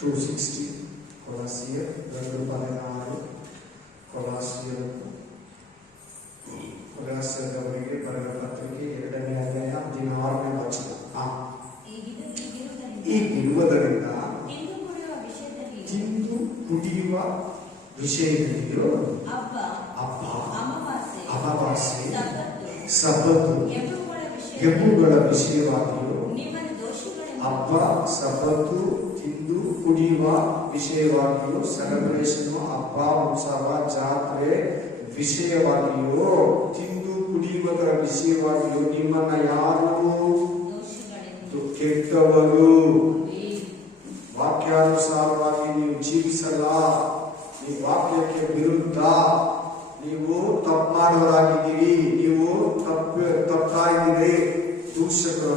2:16 ಕೊಲಾಸಿಯರ್ 2:16 ಕೊಲಾಸಿಯದವರಿಗೆ ಬರೆದ ಪತ್ರಿಕೆ 2ನೇ ಅಧ್ಯಾಯ 16ನೇ ವಚನ. ಹೀಗಿರುವುದರಿಂದ ತಿಂದು ಕುಡಿಯುವ ವಿಷಯದಲ್ಲಿಯೂ ಹಬ್ಬ, ಅಮಾವಾಸ್ಯೆ, ಸಬ್ಬತ್ತು ಎಬ್ಬುಗಳ ವಿಷಯವಾಗಿಯೂ ಹಬ್ಬ, ಸಬ್ಬತ್ತು, ತಿಂದು ಕುಡಿಯುವ ವಿಷಯವಾಗಿಯೂ, ಸೆಲೆಬ್ರೇಷನ್, ಹಬ್ಬ, ಉತ್ಸವ, ಜಾತ್ರೆ ವಿಷಯವಾಗಿಯೂ, ತಿಂದು ಕುಡಿಯುವುದರ ವಿಷಯವಾಗಿಯೂ ನಿಮ್ಮನ್ನ ಯಾರು ಕೆಟ್ಟವರು, ವಾಕ್ಯಾನುಸಾರವಾಗಿ ನೀವು ಜೀವಿಸಲ್ಲ, ನೀವು ವಾಕ್ಯಕ್ಕೆ ವಿರುದ್ಧ ನೀವು ತಪ್ಪು ಮಾಡುವರಾಗಿದ್ದೀರಿ, ನೀವು ತಪ್ಪಾ ಇದ್ದೀರಿ, ದೂಷಕರು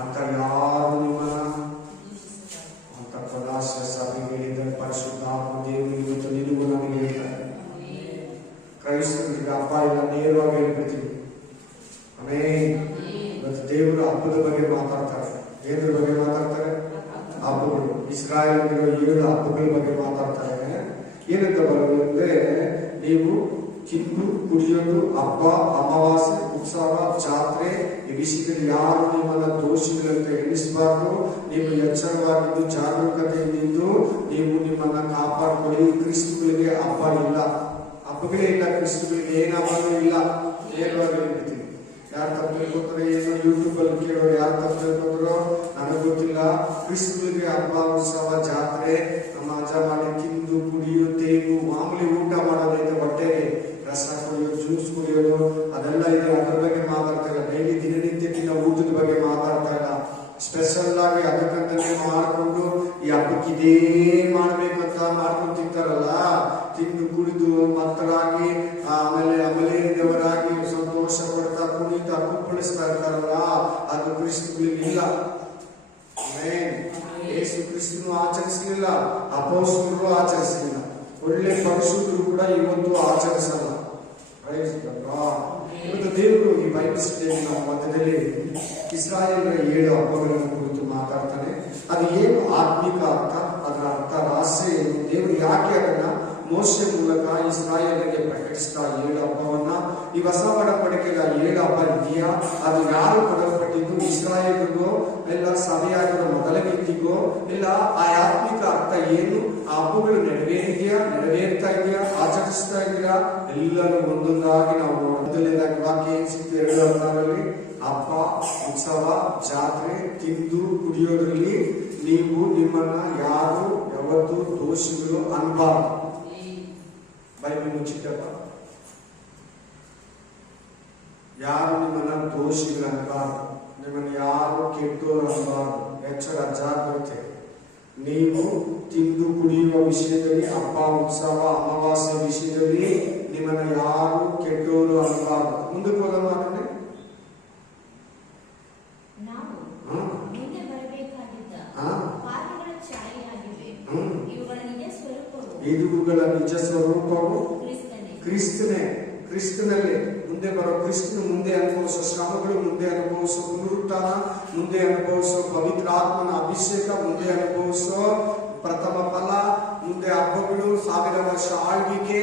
ಅಂತ ಯಾರು ನಿಮ್ಮನ್ನ ಅಂತ ಕೊಲಾಸ್ಯ ಸಭೆಗೆ ಹೇಳಿದ ಪರಿಶುದ್ಧಾತ್ಮ ದೇವರು ಇವತ್ತು ನಿನಗೂ ನಮಗೆ ಹೇಳ್ತಾರೆ. ಕ್ರೈಸ್ತರಿಗೆ ಹಬ್ಬ ಇಲ್ಲ, ನೇರವಾಗಿ ಹೇಳ್ಬಿಡ್ತೀವಿ. ಆಮೇಲೆ ಇವತ್ತು ದೇವರು ಹಬ್ಬದ ಬಗ್ಗೆ ಮಾತಾಡ್ತಾರೆ. ಏದ್ರ ಬಗ್ಗೆ ಮಾತಾಡ್ತಾರೆ? ಹಬ್ಬಗಳು. ಇಸ್ರಾಯೇಲ್ 7 ಹಬ್ಬಗಳ ಬಗ್ಗೆ ಮಾತಾಡ್ತಾರೆ. ಏನಂತ ಬರೋದಂದ್ರೆ, ನೀವು ತಿಂದು ಕುಡಿಯೋದು, ಹಬ್ಬ, ಅಮಾವಾಸ್ಯೆ, ಉತ್ಸವ, ಜಾತ್ರೆ ಈ ವಿಷಯದಲ್ಲಿ ಯಾರು ನಿಮ್ಮನ್ನ ದೋಷಿಗಳಂತ ಎಣಿಸಬಾರ್ದು. ನೀವು ಎಚ್ಚರವಾಗಿದ್ದು ಜಾಗರೂಕತೆಯಿಂದಿದ್ದು ನೀವು ನಿಮ್ಮನ್ನ ಕಾಪಾಡ್ಕೊಳ್ಳಿ. ಕ್ರಿಸ್ತುಗಳಿಗೆ ಹಬ್ಬ ಇಲ್ಲ, ಹಬ್ಬಗಳೇ ಇಲ್ಲ. ಕ್ರಿಸ್ತುಗಳಿಗೆ ಏನ್ ಹಬ್ಬನೂ ಇಲ್ಲ. ನೇರವಾಗಿ ಹೇಳ್ಬಿಡ್ತೀವಿ. ಯಾರು ತಪ್ಪು ಹೇಳ್ಕೊತಾರೆ ಏನೋ ಯೂಟ್ಯೂಬ್ ಅಲ್ಲಿ ಕೇಳೋರು ಯಾರು ತಪ್ಪು ಹೇಳ್ಕೊತಾರೋ ನನಗೆ ಗೊತ್ತಿಲ್ಲ. ಕ್ರಿಸ್ತುಗಳಿಗೆ ಹಬ್ಬ, ಉತ್ಸವ, ಜಾತ್ರೆ, ಸಮಾಜ ಮಾಡಿ ತಿಂದು ಕುಡಿಯೋ, ತೇಗು, ಮಾಮೂಲಿ ಊಟ ಮಾಡೋದೈತೆ, ಹೊಟ್ಟೆಗೆ ರಸ ಕುಡಿಯೋದು, ಜ್ಯೂಸ್ ಕುಡಿಯೋದು ಅದೆಲ್ಲ ಇದೆ. ಅದ್ರ ಬಗ್ಗೆ ಮಾತಾಡ್ತಾ ಇಲ್ಲ. ಡೈಲಿ ದಿನನಿತ್ಯ ತಿನ್ನೋ ಊಟದ ಬಗ್ಗೆ ಮಾತಾಡ್ತಾ ಇಲ್ಲ. ಸ್ಪೆಷಲ್ ಆಗಿ ಅದಕ್ಕಂತಾನೆ ಮಾಡಿಕೊಂಡು ಈ ಹಬ್ಬಕ್ಕೆ ಇದೇ ಮಾಡ್ಬೇಕಂತ ಮಾಡ್ಕೊಂಡು ತಿಂತಾರಲ್ಲ, ತಿಂದು ಕುಡಿದು ಮಕ್ಕಳಾಗಿ ಆಮೇಲೆ ಅಮಲೇರಿದವರಾಗಿ ಸಂತೋಷ ಪಡ್ತಾ ಕುಣಿತಾ ಕುಪ್ಪಳಿಸ್ತಾ ಇರ್ತಾರಲ್ಲ, ಅದು ಕ್ರಿಸ್ತುಗಳಿಗೆ ಇಲ್ಲ. ಯೇಸು ಕ್ರಿಸ್ತನು ಆಚರಿಸಲಿಲ್ಲ, ಅಪೊಸ್ತಲರು ಆಚರಿಸಲಿಲ್ಲ, ಒಳ್ಳೆ ಪರಿಶುದ್ಧರು ಕೂಡ ಇವತ್ತು ಆಚರಿಸಲ್ಲ. ಇವತ್ತು ದೇವರು ಈ ಬೈಬಲ್ ಸ್ಟಡಿಯ ಮಧ್ಯದಲ್ಲಿ ಇಸ್ರಾಯೇಲ್ 7 ಹಬ್ಬಗಳನ್ನು ಕುರಿತು ಮಾತಾಡ್ತಾನೆ. ಅದು ಏನು ಆತ್ಮಿಕ ಅರ್ಥ, ಅದರ ಅರ್ಥ ರಹಸ್ಯ ಏನು, ದೇವರು ಯಾಕೆ ಅದನ್ನ ಮೋಶೆ ಮೂಲಕ ಇಸ್ರಾಯೇಲ್ಗೆ ಪ್ರಕಟಿಸ್ತಾ 7 ಹಬ್ಬವನ್ನ, ಈ ಹೊಸ ಒಡಂಬಡಿಕೆಯ 7 ಹಬ್ಬ ಇದೆಯಾ, ಅದು ಯಾರು ಕೊಡಲ್ಪಟ್ಟಿದ್ದು, ಇಸ್ರಾಯೇಲ್ರಿಗೋ ಇಲ್ಲ ಸಭೆಯಾಗಿರೋ ಮೊದಲ ವ್ಯಕ್ತಿಗೋ, ಇಲ್ಲ ಆ ಆತ್ಮಿಕ ಅರ್ಥ ಏನು, ಆ ಹಬ್ಬಗಳು ನೆರವೇರ್ತಾ ಇದೆಯಾ, ಆಚರಿಸ್ತಾ ಇದೆಯಾ, ಎಲ್ಲರೂ ಒಂದೊಂದಾಗಿ ನಾವು ಮೊದಲನೇದಾಗಿ ವಾಕ್ಯ ಏನ್ ಸಿಕ್ತು 2:16 ಹಬ್ಬ, ಉತ್ಸವ, ಜಾತ್ರೆ, ತಿಂದು ಕುಡಿಯೋದ್ರಲ್ಲಿ ನೀವು ನಿಮ್ಮನ್ನ ಯಾರು ಯಾವತ್ತು ದೋಷಿಗಳು ಅನ್ಬಾರ್ದು. ಬೈಬಲ್ ಮುಚ್ಚಿಟ್ಟಪ್ಪ, ಯಾರು ನಿಮ್ಮನ್ನ ದೋಷಿಗಳು ಅನ್ಬಾರ್ದು, ನಿಮ್ಮನ್ನ ಯಾರು ಕೆಟ್ಟೋರು ಅನ್ಬಾರ್ದು. ಎಚ್ಚರ, ಜಾಗ್ರತೆ. ನೀವು ತಿಂದು ಕುಡಿಯುವ ವಿಷಯದಲ್ಲಿ, ಹಬ್ಬ, ಉತ್ಸವ, ಅಮಾವಾಸ್ಯೆ ವಿಷಯದಲ್ಲಿ ನಿಮ್ಮನ್ನ ಯಾರು ಕೆಟ್ಟೋರು ಅನ್ಬಾರ್ದು. ಮುಂದಕ್ಕೆ ಹೋದ ಮಾತನ್ನೇ ಇವುಗಳ ನಿಜ ಸ್ವರೂಪವು ಕ್ರಿಸ್ತನೇ. ಕ್ರಿಸ್ತನಲ್ಲಿ ಮುಂದೆ ಬರೋ ಕ್ರಿಸ್ತನು ಮುಂದೆ ಅನುಭವಿಸೋ ಶ್ರಮಗಳು, ಮುಂದೆ ಅನುಭವಿಸೋ ಪುನರುತ್ಥಾನ, ಮುಂದೆ ಅನುಭವಿಸೋ ಪವಿತ್ರಾತ್ಮನ ಅಭಿಷೇಕ, ಮುಂದೆ ಅನುಭವಿಸೋ ಪ್ರಥಮ ಫಲ, ಮುಂದೆ ಹಬ್ಬಗಳು, 1000 ವರ್ಷ ಆಳ್ವಿಕೆ,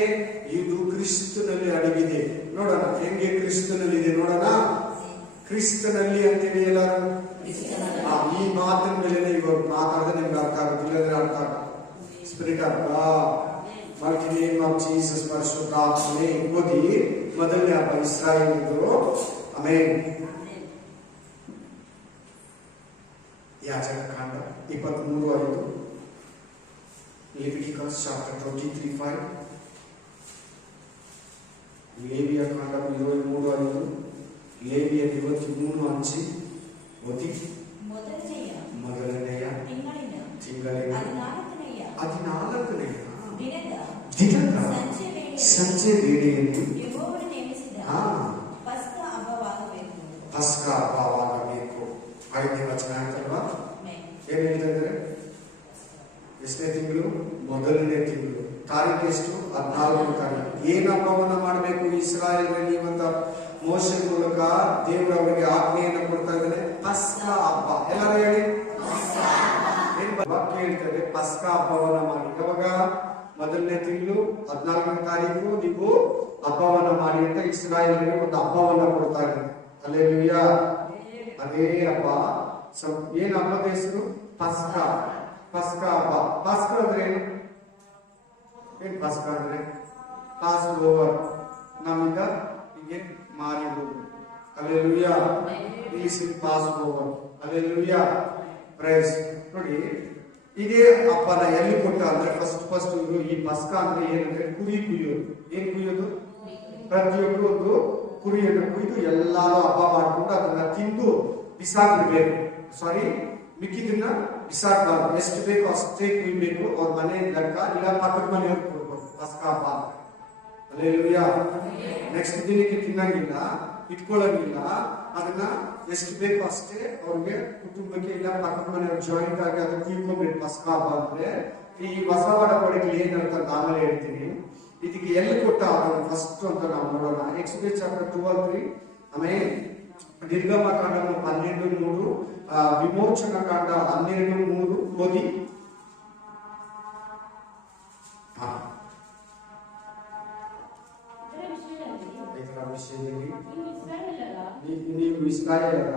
ಇದು ಕ್ರಿಸ್ತನಲ್ಲಿ ಅಡಗಿದೆ. ನೋಡೋಣ ಹೆಂಗೆ ಕ್ರಿಸ್ತನಲ್ಲಿ ಇದೆ ನೋಡೋಣ. ಕ್ರಿಸ್ತನಲ್ಲಿ ಅಂತೇಳಿ ಎಲ್ಲರೂ ಈ ಮಾತಿನ ಮೇಲೆ ಇವಾಗ ಮಾತಾಡಿದ್ರೆ ನಿಮ್ಗೆ ಅರ್ಥ ಆಗುತ್ತೆ, ಇಲ್ಲಂದ್ರೆ ಅರ್ಥ ಆಗುತ್ತೆ. Spirit of God, mighty name of Jesus, ಪರಿಶುದ್ಧಾತ್ಮನೇ. ಓದಿ ಮೊದಲನೇ ಹಬ್ಬ ಇಸ್ರಾಯೇಲ್ದು. ಆಮೇನ್. ಯಾಜಕಕಾಂಡ 23:5, ಲೆವಿಟಿಕಸ್ ಚಾಪ್ಟರ್ 23:5, ಲೇವಿಯ ಕಾಂಡ 23:5, ಲೇವಿಯ 23:5. ಓದಿ. ಮೊದಲನೆಯ ತಿಂಗಳಿನ 14ನೇ ದಿನದ ಸಂಜೆ ವೇಳೆಯಲ್ಲಿ ಪಸ್ಕ ಹಬ್ಬವಾಗಬೇಕು. 5ನೇ ವಚನ ಅಂತಲ್ವಾ? ಏನ್ ಹೇಳ್ತಾ, ಎಷ್ಟನೇ ತಿಂಗಳು? ಮೊದಲನೇ ತಿಂಗಳು. ತಾರೀಕು ಎಷ್ಟು? 14ನೇ ತಾರೀಕು. ಏನ್ ಹಬ್ಬವನ್ನ ಮಾಡಬೇಕು ಇಸ್ರಾಯೇಲ್ನಲ್ಲಿ ಅಂತ ಮೋಶೆ ಮೂಲಕ ದೇವರು ಅವರಿಗೆ ಆಜ್ಞೆಯನ್ನು ಕೊಡ್ತಾ ಇದ್ದಾನೆ. ಪಸ್ಕ ಹಬ್ಬ. ಎಲ್ಲರೂ ಹೇಳಿ. ಏನ್ ವಾಕ್ಯ ಹೇಳ್ತದೆ ಪಸ್ಕ ಹಬ್ಬವನ್ನ ಮಾಡಿ. ಯಾವಾಗ? ಮೊದಲನೇ ತಿಂಗಳು 14ನೇ ತಾರೀಕು ನೀವು ಹಬ್ಬವನ್ನ ಮಾಡಿ ಅಂತ ಇಸ್ರಾಯೇಲರಿಗೆ ಒಂದು ಹಬ್ಬವನ್ನ ಕೊಡ್ತಾ ಇದ್ದಾರೆ. ಹಲ್ಲೆಲೂಯಾ. ಅದೇ ಹಬ್ಬ ಏನ್ ಹಬ್ಬದ ಹೆಸರು? ಪಸ್ಕ. ಪಸ್ಕ ಹಬ್ಬ. ಪಸ್ಕ ಅಂದ್ರೆ ಏನು? ಪಸ್ಕ ಅಂದ್ರೆ ಪಾಸ್ ಓವರ್, ನಮ್ಮಿಂದ ಹೀಗೆ ಮಾರಿ ಹೋಗು. Hallelujah. Pass over. Hallelujah. Praise. ನೋಡಿ, ಇದೇ ಹಬ್ಬನ ಎಲ್ಲಿ ಕೊಟ್ಟ ಅಂದ್ರೆ ಫಸ್ಟ್ ಇವರು ಈ ಪಸ್ಕ ಅಂದ್ರೆ ಏನಂದ್ರೆ ಕುರಿ ಕುಯ್ಯೋದು. ಏನ್ ಕುಯ್ಯೋದು? ಪ್ರತಿಯೊಬ್ಬರು ಒಂದು ಕುರಿಯನ್ನು ಕುಯ್ದು ಎಲ್ಲಾರು ಹಬ್ಬ ಮಾಡ್ಕೊಂಡು ಅದನ್ನ ತಿಂದು ಬಿಸಾಕ್ಬಿಡ್ಬೇಕು. ಮಿಕ್ಕಿದನ್ನ ಬಿಸಾಕ್ಬಾರ್ದು. ಎಷ್ಟು ಬೇಕು ಅಷ್ಟೇ ಕುಯ್ಬೇಕು. ಅವ್ರ ಮನೆ ಲೆಕ್ಕ ಇಲ್ಲ ಪಕ್ಕದ ಮನೆಯವ್ರಿಗೆ ಕೊಡ್ಬೋದು. ಪಸ್ಕ ಹಬ್ಬ. ಹಲ್ಲೆಲೂಯಾ. ನೆಕ್ಸ್ಟ್ ದಿನಕ್ಕೆ ತಿನ್ನಂಗಿಲ್ಲ, ಇಟ್ಕೊಳ್ಳಂಗಿಲ್ಲ. ಅದನ್ನ ಎಷ್ಟು ಬೇಕು ಅಷ್ಟೇ ಅವ್ರಿಗೆ ಕುಟುಂಬಕ್ಕೆ ಇಲ್ಲ ಪಕ್ಕದ ಮನೆಯವ್ರ ಜಾಯಿಂಟ್ ಆಗಿ ಅದನ್ನ ತಿಳ್ಕೊಬೇಕು. ಪಸ್ಕ ಹಬ್ಬ ಅಂದ್ರೆ ಈ ಹೊಸ ಒಡಂಬಡಿಕೆ ಏನಂತ ಆಮೇಲೆ ಹೇಳ್ತೀನಿ. ಇದಕ್ಕೆ ಎಲ್ಲಿ ಕೊಟ್ಟ ಅದನ್ನು ಫಸ್ಟ್ ಅಂತ ನಾವು ನೋಡೋಣ. ಎಕ್ಸೋಡಸ್ ಚಾಪ್ಟರ್ 12:3, ಆಮೇಲೆ ನಿರ್ಗಮ ಕಾಂಡ 12:3, ವಿಮೋಚನ ಕಾಂಡ 12:3 ಓದಿ. ಇದರ ವಿಷಯದಲ್ಲಿ ನೀವು ಇಸ್ರಾಯೇಲರ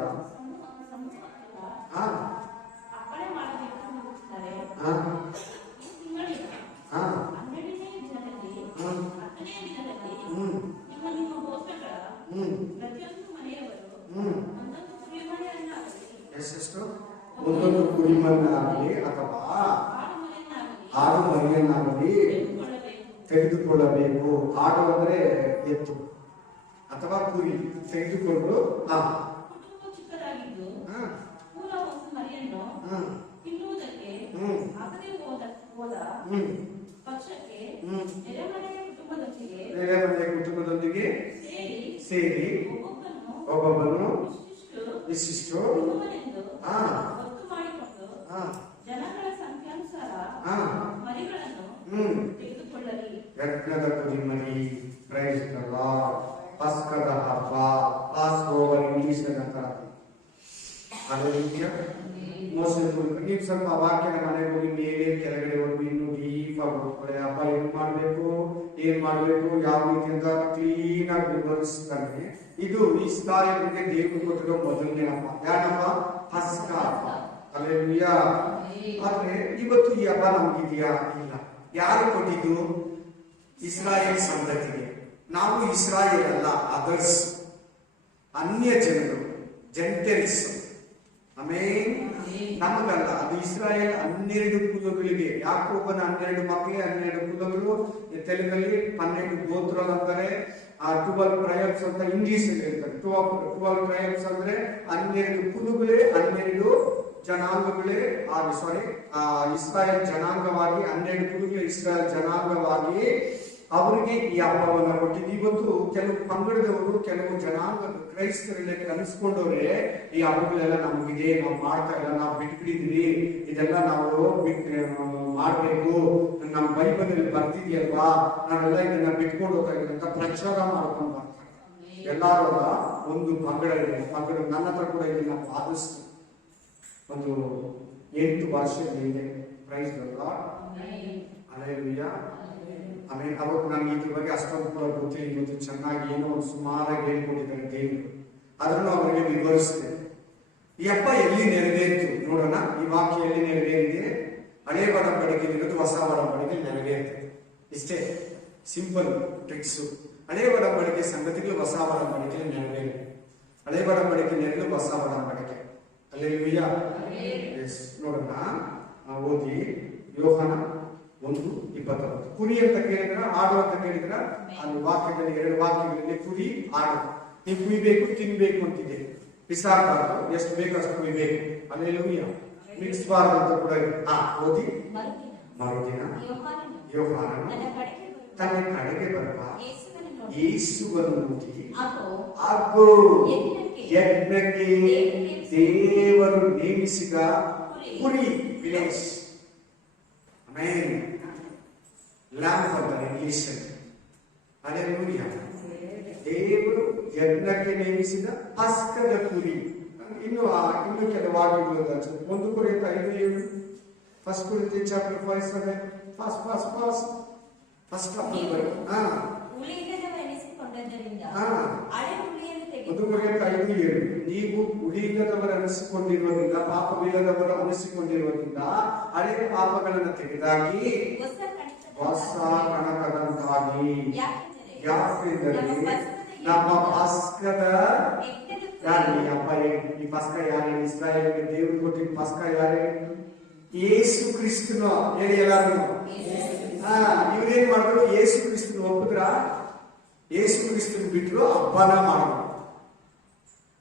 ಎಷ್ಟೆಷ್ಟು ಒಂದೊಂದು ಕುರಿಮನ್ನಾಗಲಿ ಅಥವಾ ಆಡು ಮರಿಯನ್ನಾಗಲಿ ತೆಗೆದುಕೊಳ್ಳಬೇಕು. ಆಡು ಅಂದ್ರೆ ಎತ್ತು ಅಥವಾ ಕುರಿ ತೆಗೆದುಕೊಂಡು ನೆರೆಮನೆಯ ಕುಟುಂಬದೊಂದಿಗೆ ಸೇರಿ ಒಬ್ಬೊಬ್ಬನು ಇಷ್ಟಿಷ್ಟು ಯಜ್ಞದ ಕುರಿಮರಿ. Price the lord. ಪಸ್ಕದ ಹಬ್ಬ, ಪಾಸ್ ಓವರ್ ಇಂಗ್ಲಿಷ್ ಅಂತಾರೆ. ಮೋಸದ ಮೂಲಕ ನೀವು ಸ್ವಲ್ಪ ವಾಕ್ಯನ ಮನೆಗೆ ಹೋಗಿ ಮೇಲೆ ಕೆಳಗಡೆ ಹೋಗಿ ಇನ್ನು ಡೀಪ್ ಆಗಿ ಹಬ್ಬ ಏನ್ ಮಾಡ್ಬೇಕು ಯಾವ ರೀತಿಯಿಂದ ಕ್ಲೀನ್ ಆಗಿ ವಿವರಿಸ್ತಾನೆ. ಇದು ಇಸ್ರಾಯೇಲರಿಗೆ ದೇವರು ಕೊಟ್ಟಿರೋ ಮೊದಲನೇ ಹಬ್ಬ. ಯಾರಪ್ಪ? ಪಸ್ಕ ಹಬ್ಬ. ಹಲ್ಲೆಲೂಯಾ. ಆದ್ರೆ ಇವತ್ತು ಈ ಹಬ್ಬ ನಮಗಿದೆಯಾ? ಇಲ್ಲ. ಯಾರು ಕೊಟ್ಟಿದ್ದು? ಇಸ್ರಾಯೇಲ್ ಸಂತತಿಗೆ. ನಾವು ಇಸ್ರಾಯೇಲ್ ಅಲ್ಲ, ಅದರ್ಸ್, ಅನ್ಯ ಜನರು, ಜೆಂಟಲ್ಸ್. ಆಮೇಲೆ ನಮಗಲ್ಲ, ಅದು ಇಸ್ರಾಯೇಲ್ 12 ಕುಲಗಳಿಗೆ. ಯಾಕೋಬನ 12 ಮಕ್ಕಳಿಗೆ 12 ಕುಲಗಳು. ತೆಲುಗಲ್ಲಿ 12 ಗೋತ್ರಗಳು ಅಂತಾರೆ. 12 ಟ್ರೈಬ್ಸ್ ಅಂತ ಇಂಗ್ಲಿಷ್ ಅಲ್ಲಿ ಹೇಳ್ತಾರೆ. 12 ಟ್ರೈಬ್ಸ್ ಅಂದ್ರೆ 12 ಕುಲಗಳೇ, 12 ಜನಾಂಗಗಳೇ. ಇಸ್ರಾಯೇಲ್ ಜನಾಂಗವಾಗಿ 12 ಕುಲಗಳು ಇಸ್ರಾಯೇಲ್ ಜನಾಂಗವಾಗಿ ಅವರಿಗೆ ಈ ಹಬ್ಬವನ್ನ ಕೊಟ್ಟಿದ್ದು. ಇವತ್ತು ಕೆಲವು ಪಂಗಡದವರು, ಕೆಲವು ಜನಾಂಗದ ಕ್ರೈಸ್ತರಲ್ಲಿ ಅನಿಸ್ಕೊಂಡವ್ರೆ ಈ ಹಬ್ಬಗಳೆಲ್ಲ ನಮಗಿದೆ, ನಾವು ಮಾಡ್ತಾ ಇಲ್ಲ, ನಾವು ಬಿಟ್ಬಿಟ್ಟಿದ್ವಿ, ಇದೆಲ್ಲ ನಾವು ಮಾಡ್ಬೇಕು, ನಮ್ಮ ಬೈಬಲ್ ಅಲ್ಲಿ ಬರ್ತಿದ್ಯಲ್ವಾ, ನಾವೆಲ್ಲ ಇದನ್ನ ಬಿಟ್ಕೊಂಡು ಹೋಗ್ತಾ ಅಂತ ಪ್ರಚಾರ ಮಾಡ್ಕೊಂಡು ಬರ್ತಾರೆ. ಎಲ್ಲಾರು ಒಂದು ಪಂಗಡ ಇದೆ. ಪಂಗಡ ನನ್ನ ಹತ್ರ ಕೂಡ ಇದನ್ನ ವಾದಿಸ್ತು ಒಂದು 8 ವರ್ಷದಿಂದ. Praise the lord. ಹಲ್ಲೆಲೂಯಾ. ಆಮೇಲೆ ಅವತ್ತು ನನಗೆ ಇದ್ರ ಬಗ್ಗೆ ಅಷ್ಟೊಂದು ಕೂಡ ಗೊತ್ತಿಲ್ಲ. ಇವತ್ತು ಚೆನ್ನಾಗಿ ಏನೋ ಒಂದು ಸುಮಾರಾಗಿ ಹೇಳ್ಕೊಟ್ಟಿದ್ದಾರೆ ದೇವರು. ಅದನ್ನು ಅವರಿಗೆ ವಿವರಿಸಿದೆ. ಈ ಹಬ್ಬ ಎಲ್ಲಿ ನೆರವೇರಿತು ನೋಡೋಣ. ಈ ವಾಕ್ಯ ಎಲ್ಲಿ ನೆರವೇರಿದೆ? ಹಳೆ ಒಡಂಬಡಿಕೆ ಇರೋದು ಹೊಸ ಒಡಂಬಡಿಕೆ ನೆರವೇರ್ತದೆ. ಇಷ್ಟೇ ಸಿಂಪಲ್ ಟ್ರಿಕ್ಸ್. ಹಳೆ ಒಡಂಬಡಿಕೆ ಸಂಗತಿಗಳು ಹೊಸ ಒಡಂಬಡಿಕೆ ನೆರವೇರಿದೆ. ಹಳೆ ಒಡಂಬಡಿಕೆ ನೆರಳು ಹೊಸ ಒಡಂಬಡಿಕೆ. ಹಲ್ಲೆಲೂಯಾ. ನೋಡೋಣ, ಓದಿ. ಯೋಹಾನ 1:29. ಕುರಿ ಅಂತ ಕೇಳಿದ್ರ, ಆಡು ಅಂತ ಕೇಳಿದ್ರ, ಅಲ್ಲಿ ವಾಕ್ಯದಲ್ಲಿ 2 ವಾಕ್ಯಗಳಲ್ಲಿ ಕುರಿ ಆಡು. ನೀವು ಕುಯ್ಬೇಕು, ತಿನ್ಬೇಕು ಅಂತಿದೆ. ಬಿಸಾಕಬಾರ್ದು, ಎಷ್ಟು ಬೇಕು ಅಷ್ಟು ಕುಯ್ಬೇಕು. ಹಲ್ಲೆಲೂಯಾ. ಮಿಕ್ಸ್ಬಾರ್ದು ಅಂತ ಕೂಡ ಇದೆ. ಓದಿ. ಮರುದಿನ ಯೋಹಾನನು ತನ್ನ ಕಡೆಗೆ ಬರುವ ಯೇಸುವನ್ನು ನೋಡಿ, ಅಗೋ ಯಜ್ಞಕ್ಕೆ ದೇವರು ನೇಮಿಸಿದ ಕುರಿ. ವಿಲೇಜ್. ಆಮೇಲೆ ಲ್ಯಾಂಪ್ ಅಂತ ಇಂಗ್ಲಿಷ್ ಅಲ್ಲಿ. ಹಲ್ಲೆಲೂಯಾ. ದೇವರು ಯಜ್ಞಕ್ಕೆ ನೇಮಿಸಿದ ಪಸ್ಕದ ಕುರಿ. ಇನ್ನು ಕೆಲವು ವಾಕ್ಯಗಳು 1 Corinthians 5:7, 1 Corinthians chapter 5:7. ಫಸ್ಟ್ ಹಬ್ಬದ ಬಗ್ಗೆ. ನೀವು ಹುಳಿಯಿಲ್ಲದವರನಿಸಿಕೊಂಡಿರುವುದರಿಂದ, ಪಾಪವಿಲ್ಲದವರು ಅನಿಸಿಕೊಂಡಿರುವುದರಿಂದ ಹಳೆ ಪಾಪಗಳನ್ನು ತೆಗೆದಾಗಿ ಹೊಸ ಕಣಕದಂತಾಗಿ. ಯಾಕೆಂದರೆ ನಮ್ಮ ಪಸ್ಕದ ಈ ಪಸ್ಕ ಯಾರು? ಇಸ್ರಾಯೇಲ್ಗೆ ದೇವರು ಕೊಟ್ಟಿದ್ದ ಪಸ್ಕ ಯಾರು? ಯೇಸು ಕ್ರಿಸ್ತನು. ಹೇಳಿ ಎಲ್ಲಾರು. ಇವ್ರೇನ್ ಮಾಡಿದ್ರು? ಯೇಸು ಕ್ರಿಸ್ತನು ಒಪ್ಪಿದ್ರ? ಯೇಸು ಕ್ರಿಸ್ತನ್ ಬಿಟ್ರು ಹಬ್ಬನ ಮಾಡಿದ್ರು.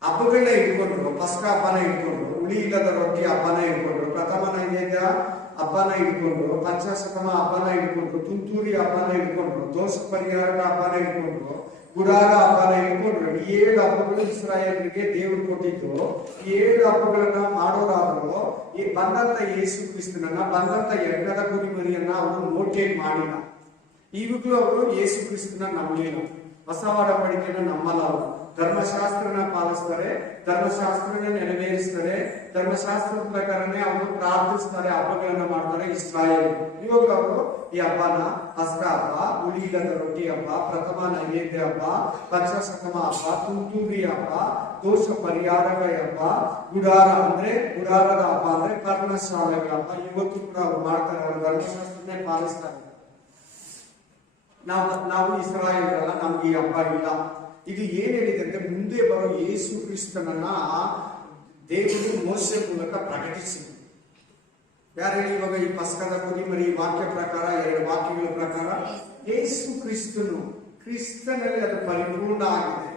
ಹಬ್ಬಗಳನ್ನ ಇಟ್ಕೊಂಡ್ರು. ಪಸ್ಕ ಹಬ್ಬನ ಇಟ್ಕೊಂಡ್ರು, ಹುಳಿ ಇಲ್ಲದ ರೊಟ್ಟಿ ಹಬ್ಬನ ಇಟ್ಕೊಂಡ್ರು, ಪ್ರಥಮ ನೈವೇದ್ಯ ಹಬ್ಬನ ಇಟ್ಕೊಂಡ್ರು, ಪಂಚಾಶತಮ ಹಬ್ಬನ ಇಟ್ಕೊಂಡ್ರು, ತುಂತೂರಿ ಹಬ್ಬನ ಇಟ್ಕೊಂಡ್ರು, ದೋಷ ಪರಿಹಾರ ಹಬ್ಬನ ಇಟ್ಕೊಂಡ್ರು, ಗುಡಾರ ಹಬ್ಬನ ಇಟ್ಕೊಂಡ್ರು. 7 ಹಬ್ಬಗಳು ಇಸ್ರಾಯೇಲರಿಗೆ ದೇವರು ಕೊಟ್ಟಿದ್ದು. 7 ಹಬ್ಬಗಳನ್ನ ಮಾಡೋರಾದ್ರು ಬಂದಂತ ಯೇಸು ಕ್ರಿಸ್ತನನ್ನ, ಬಂದಂತ ಯಜ್ಞದ ಕುರಿಮರಿಯನ್ನ ಅವರು ನೋಟೇಟ್ ಮಾಡಿಲ್ಲ. ಈಗಲೂ ಅವರು ಯೇಸು ಕ್ರಿಸ್ತನ ನಂಬಲಿಲ್ಲ. ಹೊಸ ಒಡಂಬಡಿಕೆನ ನಂಬಲ್ಲ. ಅವರು ಧರ್ಮಶಾಸ್ತ್ರನ ಪಾಲಿಸ್ತಾರೆ, ಧರ್ಮಶಾಸ್ತ್ರನ ನೆರವೇರಿಸ್ತಾರೆ, ಧರ್ಮಶಾಸ್ತ್ರದ ಪ್ರಕಾರನೇ ಅವರು ಪ್ರಾರ್ಥಿಸ್ತಾರೆ, ಹಬ್ಬಗಳನ್ನ ಮಾಡ್ತಾರೆ ಇಸ್ರಾಯೇಲ್. ಇವಾಗ ಅವರು ಈ ಹಬ್ಬನ ಪಸ್ಕ ಹಬ್ಬ, ಹುಳಿ ಇಲ್ಲದ ರೊಟ್ಟಿ ಹಬ್ಬ, ಪ್ರಥಮ ನೈವೇದ್ಯ ಹಬ್ಬ, ಪಂಚಾಶತಮ ಹಬ್ಬ, ತುಂತೂರಿ ಹಬ್ಬ, ದೋಷ ಪರಿಹಾರಕ ಹಬ್ಬ, ಗುಡಾರ ಅಂದ್ರೆ ಗುಡಾರದ ಹಬ್ಬ ಅಂದ್ರೆ ಪರ್ಣಶಾಲೆಗಳ ಹಬ್ಬ ಇವತ್ತು ಕೂಡ ಅವ್ರು ಮಾಡ್ತಾರೆ. ಅವರು ಧರ್ಮಶಾಸ್ತ್ರನೇ ಪಾಲಿಸ್ತಾರೆ. ನಾವು ಇಸ್ರಾಯೇಲರಲ್ಲ, ನಮ್ಗೆ ಈ ಹಬ್ಬ ಇಲ್ಲ. ಇದು ಏನ್ ಹೇಳಿದೆ ಅಂದ್ರೆ, ಮುಂದೆ ಬರೋ ಯೇಸು ಕ್ರಿಸ್ತನನ್ನ ದೇವರು ಮೋಶೆ ಮೂಲಕ ಪ್ರಕಟಿಸಿದ್ರು. ಯಾರು ಹೇಳಿ? ಇವಾಗ ಈ ಪಸ್ಕದ ಕುರಿಮರಿ ವಾಕ್ಯ ಪ್ರಕಾರ, 2 ವಾಕ್ಯಗಳ ಪ್ರಕಾರ ಯೇಸು ಕ್ರಿಸ್ತನು, ಕ್ರಿಸ್ತನಲ್ಲಿ ಅದು ಪರಿಪೂರ್ಣ ಆಗಿದೆ.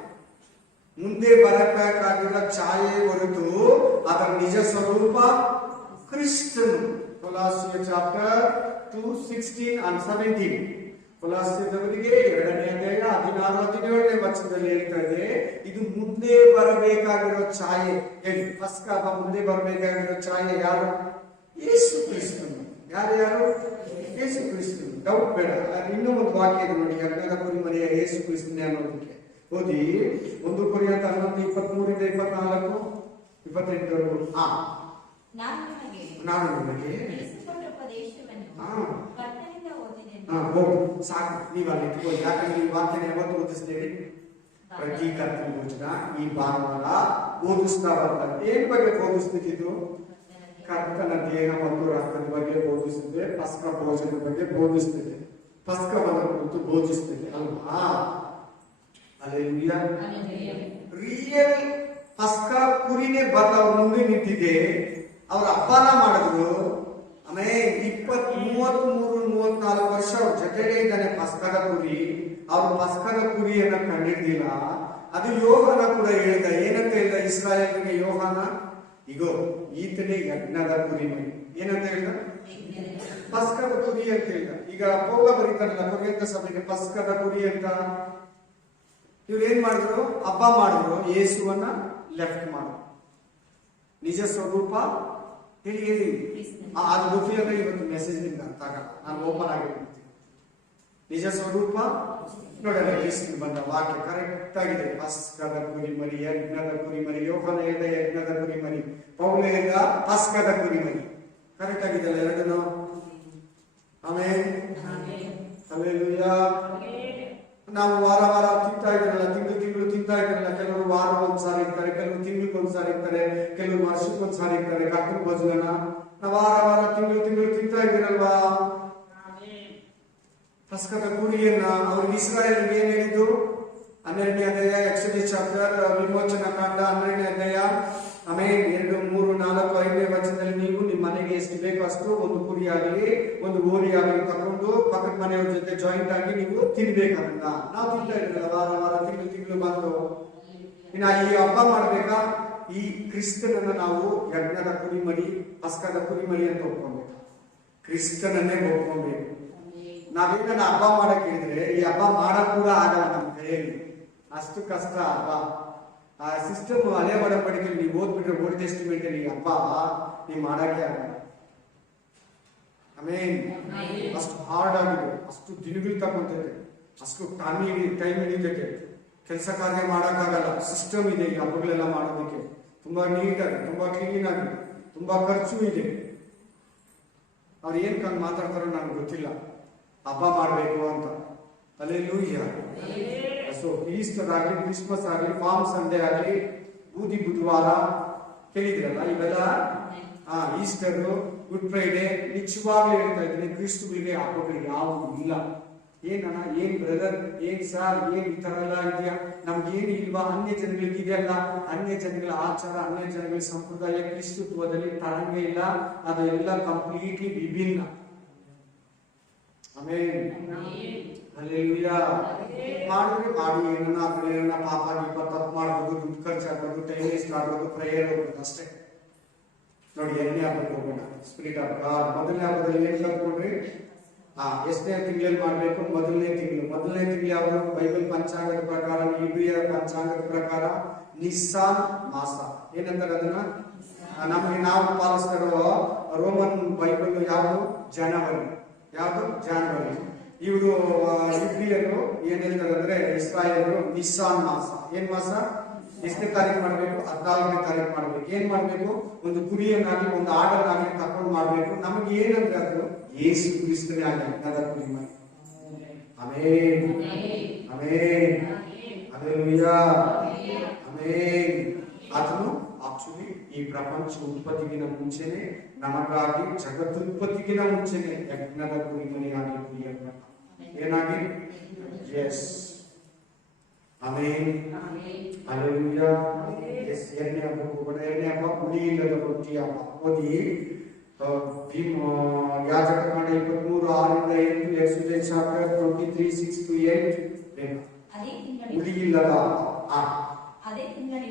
ಮುಂದೆ ಬರಬೇಕಾಗಿರೋ ಛಾಯೆ ಹೊರತು ಅದರ ನಿಜ ಸ್ವರೂಪ ಕ್ರಿಸ್ತನು. ಕೊಲಾಸಿಯ ಚಾಪ್ಟರ್ 2:16 and 17. ಕೊಲಾಸ್ಯದವರಿಗೆ 2ನೇ ಅಧ್ಯಾಯ 16-17ನೇ ವಚನದಲ್ಲಿ ಹೇಳ್ತಾ ಇದೆ, ಇದು ಮುಂದೆ ಬರಬೇಕಾಗಿರೋ ಛಾಯೆ. ಹೇಳಿ, ಪಸ್ಕ ಹಬ್ಬ ಮುಂದೆ ಬರಬೇಕಾಗಿರೋ ಛಾಯೆ ಯಾರು? ಯೇಸು ಕ್ರಿಸ್ತನು. ಯಾರು? ಯೇಸು ಕ್ರಿಸ್ತನು. ಡೌಟ್ ಬೇಡ. ಇನ್ನೂ ಒಂದು ವಾಕ್ಯ ಇದೆ ನೋಡಿ, ಯಜ್ಞದ ಕುರಿಮರಿಯ ಯೇಸು ಕ್ರಿಸ್ತನೇ ಅನ್ನೋದಕ್ಕೆ. ಓದಿ 1 ಕೊರಿಂಥ 11:23-24, 28. ನಾನು ನಿಮಗೆ ಸಾಕು, ನೀವು ಅಲ್ಲಿ ಇಟ್ಕೊಳ್ಳಿ. ಯಾಕಂದ್ರೆ ಈ ವಾಕ್ಯನ ಯಾವತ್ತು ಓದಿಸ್ತೇವೆ? ಪ್ರತಿ ಕರ್ತನ ಭೋಜನ ಈ ಭಾನುವಾರ ಓದಿಸ್ತಾ ಬರ್ತಾರೆ. ಏನ್ ಬಗ್ಗೆ ಓದಿಸ್ತಿದ್ದು? ಕರ್ತನ ದೇಹ ಮತ್ತು ರಕ್ತದ ಬಗ್ಗೆ ಬೋಧಿಸಿದೆ, ಪಸ್ಕ ಭೋಜನದ ಬಗ್ಗೆ ಬೋಧಿಸ್ತಿದೆ, ಪಸ್ಕವನ್ನು ಕುರಿತು ಬೋಧಿಸ್ತಿದೆ ಅಲ್ವಾ? ರಿಯಲ್ ಪಸ್ಕ ಕುರಿನೇ ಬಂದ ಅವ್ರ ಮುಂದೆ ನಿಂತಿದೆ. ಅವ್ರ ಹಬ್ಬನ ಮಾಡಿದ್ರು. ಆಮೇಲೆ 33-34 ವರ್ಷ ಅವ್ರ ಜೊತೆಗೆ ಇದ್ದಾನೆ ಪಸ್ಕದ ಕುರಿ. ಅವ್ರು ಪಸ್ಕದ ಕುರಿಯನ್ನ ಕಂಡಿದ್ದಿಲ್ಲ. ಅದು ಯೋಹಾನ ಕೂಡ ಹೇಳಿದ. ಏನಂತ ಹೇಳಿದ ಇಸ್ರಾಯೇಲರಿಗೆ ಯೋಹಾನ? ಇಗೋ ಈತನೇ ಯಜ್ಞದ ಕುರಿಮರಿ. ಏನಂತ ಹೇಳಿದ? ಪಸ್ಕದ ಕುರಿ ಅಂತ ಹೇಳಿದ. ಈಗ ಪೌಲ ಬರೀತಾರಲ್ಲ ಕೊರಿಂಥ ಸಭೆಗೆ ಪಸ್ಕದ ಕುರಿ ಅಂತ. ಇವ್ರು ಏನ್ ಮಾಡಿದ್ರು? ಹಬ್ಬ ಮಾಡಿದ್ರು, ಯೇಸುವನ್ನ ಲೆಫ್ಟ್ ಮಾಡಿದ್ರು. ನಿಜ ಸ್ವರೂಪ ಹೇಳಿ ಅದು ಗೊತ್ತಿಲ್ಲ. ಇವತ್ತು ಮೆಸೇಜ್ ನಿಂದ ಅರ್ಥ ಆಗಲ್ಲ, ನಾನು ಓಪನ್ ಆಗಿರ್ತೀನಿ. ನಿಜ ಸ್ವರೂಪ ನೋಡಲ್ಲ, ಯೇಸು ಬಂದ ವಾಕ್ಯ ಕರೆಕ್ಟ್ ಆಗಿದೆ. ಪಸ್ಕದ ಕುರಿಮರಿ, ಯಜ್ಞದ ಕುರಿಮರಿ. ಯೋಹಾನ ಹೇಳಿದ ಯಜ್ಞದ ಕುರಿಮರಿ, ಪೌಲ ಹೇಳಿದ ಪಸ್ಕದ ಕುರಿಮರಿ. ಕರೆಕ್ಟ್ ಆಗಿದೆಲ್ಲ ಎರಡನ್ನು. ಆಮೇಲೆ ಹಲ್ಲೆಲೂಯಾ. ನಾವು ವಾರ ವಾರ ತಿಂತಾ ಇದ್ದಾರಲ್ಲ, ತಿಂಗಳು ತಿಂತಾ ಇದ್ದಾರಲ್ಲ. ಕೆಲವರು ವಾರ ಒಂದ್ಸಾರಿ ಇರ್ತಾರೆ, ಕೆಲವರು ತಿಂಗಳಿಗೊಂದ್ಸಾರಿ ಇರ್ತಾರೆ, ಕೆಲವರು ವರ್ಷಕ್ಕೊಂದ್ಸಾರಿ ಇರ್ತಾರೆ ಕರ್ತನ ಭೋಜನ. ನಾವು ವಾರ ವಾರ ತಿಂಗಳು ತಿಂತಾ ಇದ್ದೀರಲ್ವಾ? ಪಸ್ಕದ ಕುರಿಯನ್ನ ಅವ್ರಿಗೆ ಇಸ್ರಾಯೇಲರಿಗೆ ಏನ್ ಹೇಳಿದ್ದು? 12ನೇ ಅಧ್ಯಾಯ ಎಕ್ಸೋಡಸ್ ಚಾಪ್ಟರ್, ವಿಮೋಚನ ಕಾಂಡ 12ನೇ ಅಧ್ಯಾಯ. ಆಮೇಲೆ 2, 3, 4, 5ನೇ ವಚನದಲ್ಲಿ ನೀವು ನಿಮ್ಮ ಮನೆಗೆ ಎಷ್ಟು ಬೇಕು ಅಷ್ಟು ಒಂದು ಕುರಿ ಆಗಲಿ ಒಂದು ಗೋರಿ ಆಗಲಿ ತಕೊಂಡು ಪಕ್ಕದ ಮನೆಯವ್ರ ಜೊತೆ ಜಾಯಿಂಟ್ ಆಗಿ ನೀವು ತಿನ್ಬೇಕಂತ. ನಾವು ತಿಂತಾ ಇದ್ದೀರಲ್ಲ ವಾರ ವಾರ ತಿಂಗಳು ಬಂದು. ಇನ್ನ ಈ ಹಬ್ಬ ಮಾಡ್ಬೇಕಾ? ಈ ಕ್ರಿಸ್ತನನ್ನ ನಾವು ಯಜ್ಞದ ಕುರಿಮರಿ, ಪಸ್ಕದ ಕುರಿಮರಿ ಅಂತ ಒಪ್ಕೊಬೇಕು. ಕ್ರಿಸ್ತನನ್ನೇ ಒಪ್ಕೊಬೇಕು. ನಾವೇನ ಹಬ್ಬ ಮಾಡಕ್ ಹೇಳಿದ್ರೆ ಈ ಹಬ್ಬ ಮಾಡಕ್ ಕೂಡ ಆಗಲ್ಲ ನಮ್ಮ ಕೈಯಲ್ಲಿ. ಅಷ್ಟು ಕಷ್ಟ ಹಬ್ಬ. ಆ ಸಿಸ್ಟಮ್ ಹಳೆ ಒಡಂಬಡಿಕೆ ನೀವು ಓದ್ಬಿಟ್ರೆ ಓಲ್ಡ್ ಟೆಸ್ಟಿಮೆಂಟ್ ಅಲ್ಲಿ ಹಬ್ಬ ನೀವು ಮಾಡಕ್ಕೆ ಆಗಲ್ಲ. ಆಮೇಲೆ ಅಷ್ಟು ಹಾರ್ಡ್ ಆಗಿದೆ, ಅಷ್ಟು ದಿನಗಳು ತಗೊಂತೈತೆ, ಅಷ್ಟು ಟೈಮ್ ಹಿಡಿತೈತೆ. ಕೆಲಸ ಕಾರ್ಯ ಮಾಡಕ್ಕಾಗಲ್ಲ. ಸಿಸ್ಟಮ್ ಇದೆ ಈ ಹಬ್ಬಗಳೆಲ್ಲ ಮಾಡೋದಕ್ಕೆ. ತುಂಬಾ ನೀಟಾಗಿ, ತುಂಬಾ ಕ್ಲೀನ್ ಆಗಿ, ತುಂಬಾ ಖರ್ಚು ಇದೆ. ಅವ್ರು ಏನ್ ಕಂಡು ಮಾತಾಡ್ತಾರೋ ನನಗೆ ಗೊತ್ತಿಲ್ಲ, ಹಬ್ಬ ಮಾಡಬೇಕು ಅಂತ. ಹಲ್ಲೆಲೂಯಾ. ಸೊ ಈಸ್ಟರ್ ಆಗಲಿ, ಕ್ರಿಸ್ಮಸ್ ಆಗಲಿ, ಫಾರ್ಮ್ ಸಂಡೇ ಆಗಲಿ, ಬೂದಿ ಬುಧವಾರ ಕೇಳಿದ್ರಲ್ಲ, ಇವೆಲ್ಲ ಈಸ್ಟರ್, ಗುಡ್ ಫ್ರೈಡೆ, ನಿಜವಾಗ್ಲೂ ಹೇಳ್ತಾ ಇದ್ದೀನಿ, ಕ್ರಿಸ್ತುಗಳಿಗೆ ಹಬ್ಬಗಳಿಗೆ ಯಾವುದು ಇಲ್ಲ. ಏನಣ್ಣ, ಏನ್ ಬ್ರದರ್, ಏನ್ ಸಾರ್, ಏನ್ ಈ ತರ ಎಲ್ಲ ಇದೆಯಾ, ನಮ್ಗೇನು ಇಲ್ವಾ? ಅನ್ಯ ಜನಗಳಿಗೆ ಇದೆಯಲ್ಲ, ಅನ್ಯ ಜನಗಳ ಆಚಾರ, ಅನ್ಯ ಜನಗಳ ಸಂಪ್ರದಾಯ ಕ್ರಿಸ್ತತ್ವದಲ್ಲಿ ತರಂಗೆ ಇಲ್ಲ, ಅದೆಲ್ಲ ಕಂಪ್ಲೀಟ್ಲಿ ವಿಭಿನ್ನ. ಆಮೇಲೆ ಹಲ್ಲೆಲೂಯಾ. ಮಾಡಿದ್ರೆ ಮಾಡಿ, ಏನನ್ನ ಪಾಪ ಗೀಪ ತಪ್ಪು ಮಾಡ್ಬೋದು, ದುಡ್ಡು ಖರ್ಚಾಗ್ಬೋದು, ಟೈಮ್ ವೇಸ್ಟ್ ಆಗ್ಬೋದು, ಪ್ರೇಯರ್ ಹೋಗ್ಬೋದು ಅಷ್ಟೇ. ನೋಡಿ, ಎರಡನೇ ಹಬ್ಬಕ್ಕೆ ಹೋಗೋಣ. Spirit of god. ಮೊದಲನೇ ಹಬ್ಬದಲ್ಲಿ ಏನ್ ಕಲ್ತ್ಕೊಂಡ್ರಿ? ಎಷ್ಟನೇ ತಿಂಗಳಲ್ಲಿ ಮಾಡ್ಬೇಕು? ಮೊದಲನೇ ತಿಂಗಳು ಯಾವುದು? ಬೈಬಲ್ ಪಂಚಾಂಗದ ಪ್ರಕಾರ, ಇಬ್ರಿಯ ಪಂಚಾಂಗದ ಪ್ರಕಾರ ನಿಸ್ಸಾನ್ ಮಾಸ. ಏನಂತಾರೆ ಅದನ್ನ? ನಮಗೆ ನಾವು ಪಾಲಿಸ್ತಾ ಇರೋ ರೋಮನ್ ಬೈಬಲ್ ಯಾವುದು? ಜನವರಿ. ಯಾವುದು? ಜಾನ್ವರಿ. ಇವರು ಇಬ್ರಿಯರು ಏನ್ ಹೇಳ್ತಾರೆ ಅಂದ್ರೆ, ಇಸ್ರಾಯೇಲರು ನಿಸ್ಸಾನ್ ಮಾಸ. ಏನ್ ಮಾಸ? ಎಷ್ಟನೇ ತಾರೀಕು ಮಾಡ್ಬೇಕು? 14ನೇ ತಾರೀಕು ಮಾಡ್ಬೇಕು. ಏನ್ ಮಾಡ್ಬೇಕು? ಒಂದು ಕುರಿಯನ್ನಾಗಲಿ ಒಂದು ಆಡನ್ನಾಗಲಿ ತಕೊಂಡು ಮಾಡ್ಬೇಕು. ನಮಗೆ ಏನಂದ್ರೆ ಅದು ಯೇಸು ಕ್ರಿಸ್ತನೇ ಆಗಲಿ ಯಜ್ಞದ ಕುರಿ ಮರಿ. Amen, amen, hallelujah, amen. ಅದನ್ನು ಆಕ್ಚುಲಿ ಈ ಪ್ರಪಂಚ ಉತ್ಪತ್ತಿಗಿನ ಮುಂಚೆನೆ, ನಮಗಾಗಿ ಜಗತ್ತುತ್ಪತ್ತಿಗಿನ ಮುಂಚೆನೆ ಯಜ್ಞದ ಕುರಿ ಮರಿಯಾಗಿ ಕುರಿಯನ್ನ ಏನಾಗಿ? S, amen, hallelujah. ಎಸ್, ಎರಡನೇ ಹಬ್ಬಕ್ಕೆ ಹೋಗೋಣ. ಎರಡನೇ ಹಬ್ಬ ಹುಳಿ ಇಲ್ಲದ ರೊಟ್ಟಿ ಹಬ್ಬ. ಓದಿ, ಯಾಜಕಕಾಂಡ 23:6-8, ಎಕ್ಸೋಡಸ್ ಚಾಪ್ಟರ್ 23:6-8. ಹುಳಿ ಇಲ್ಲದ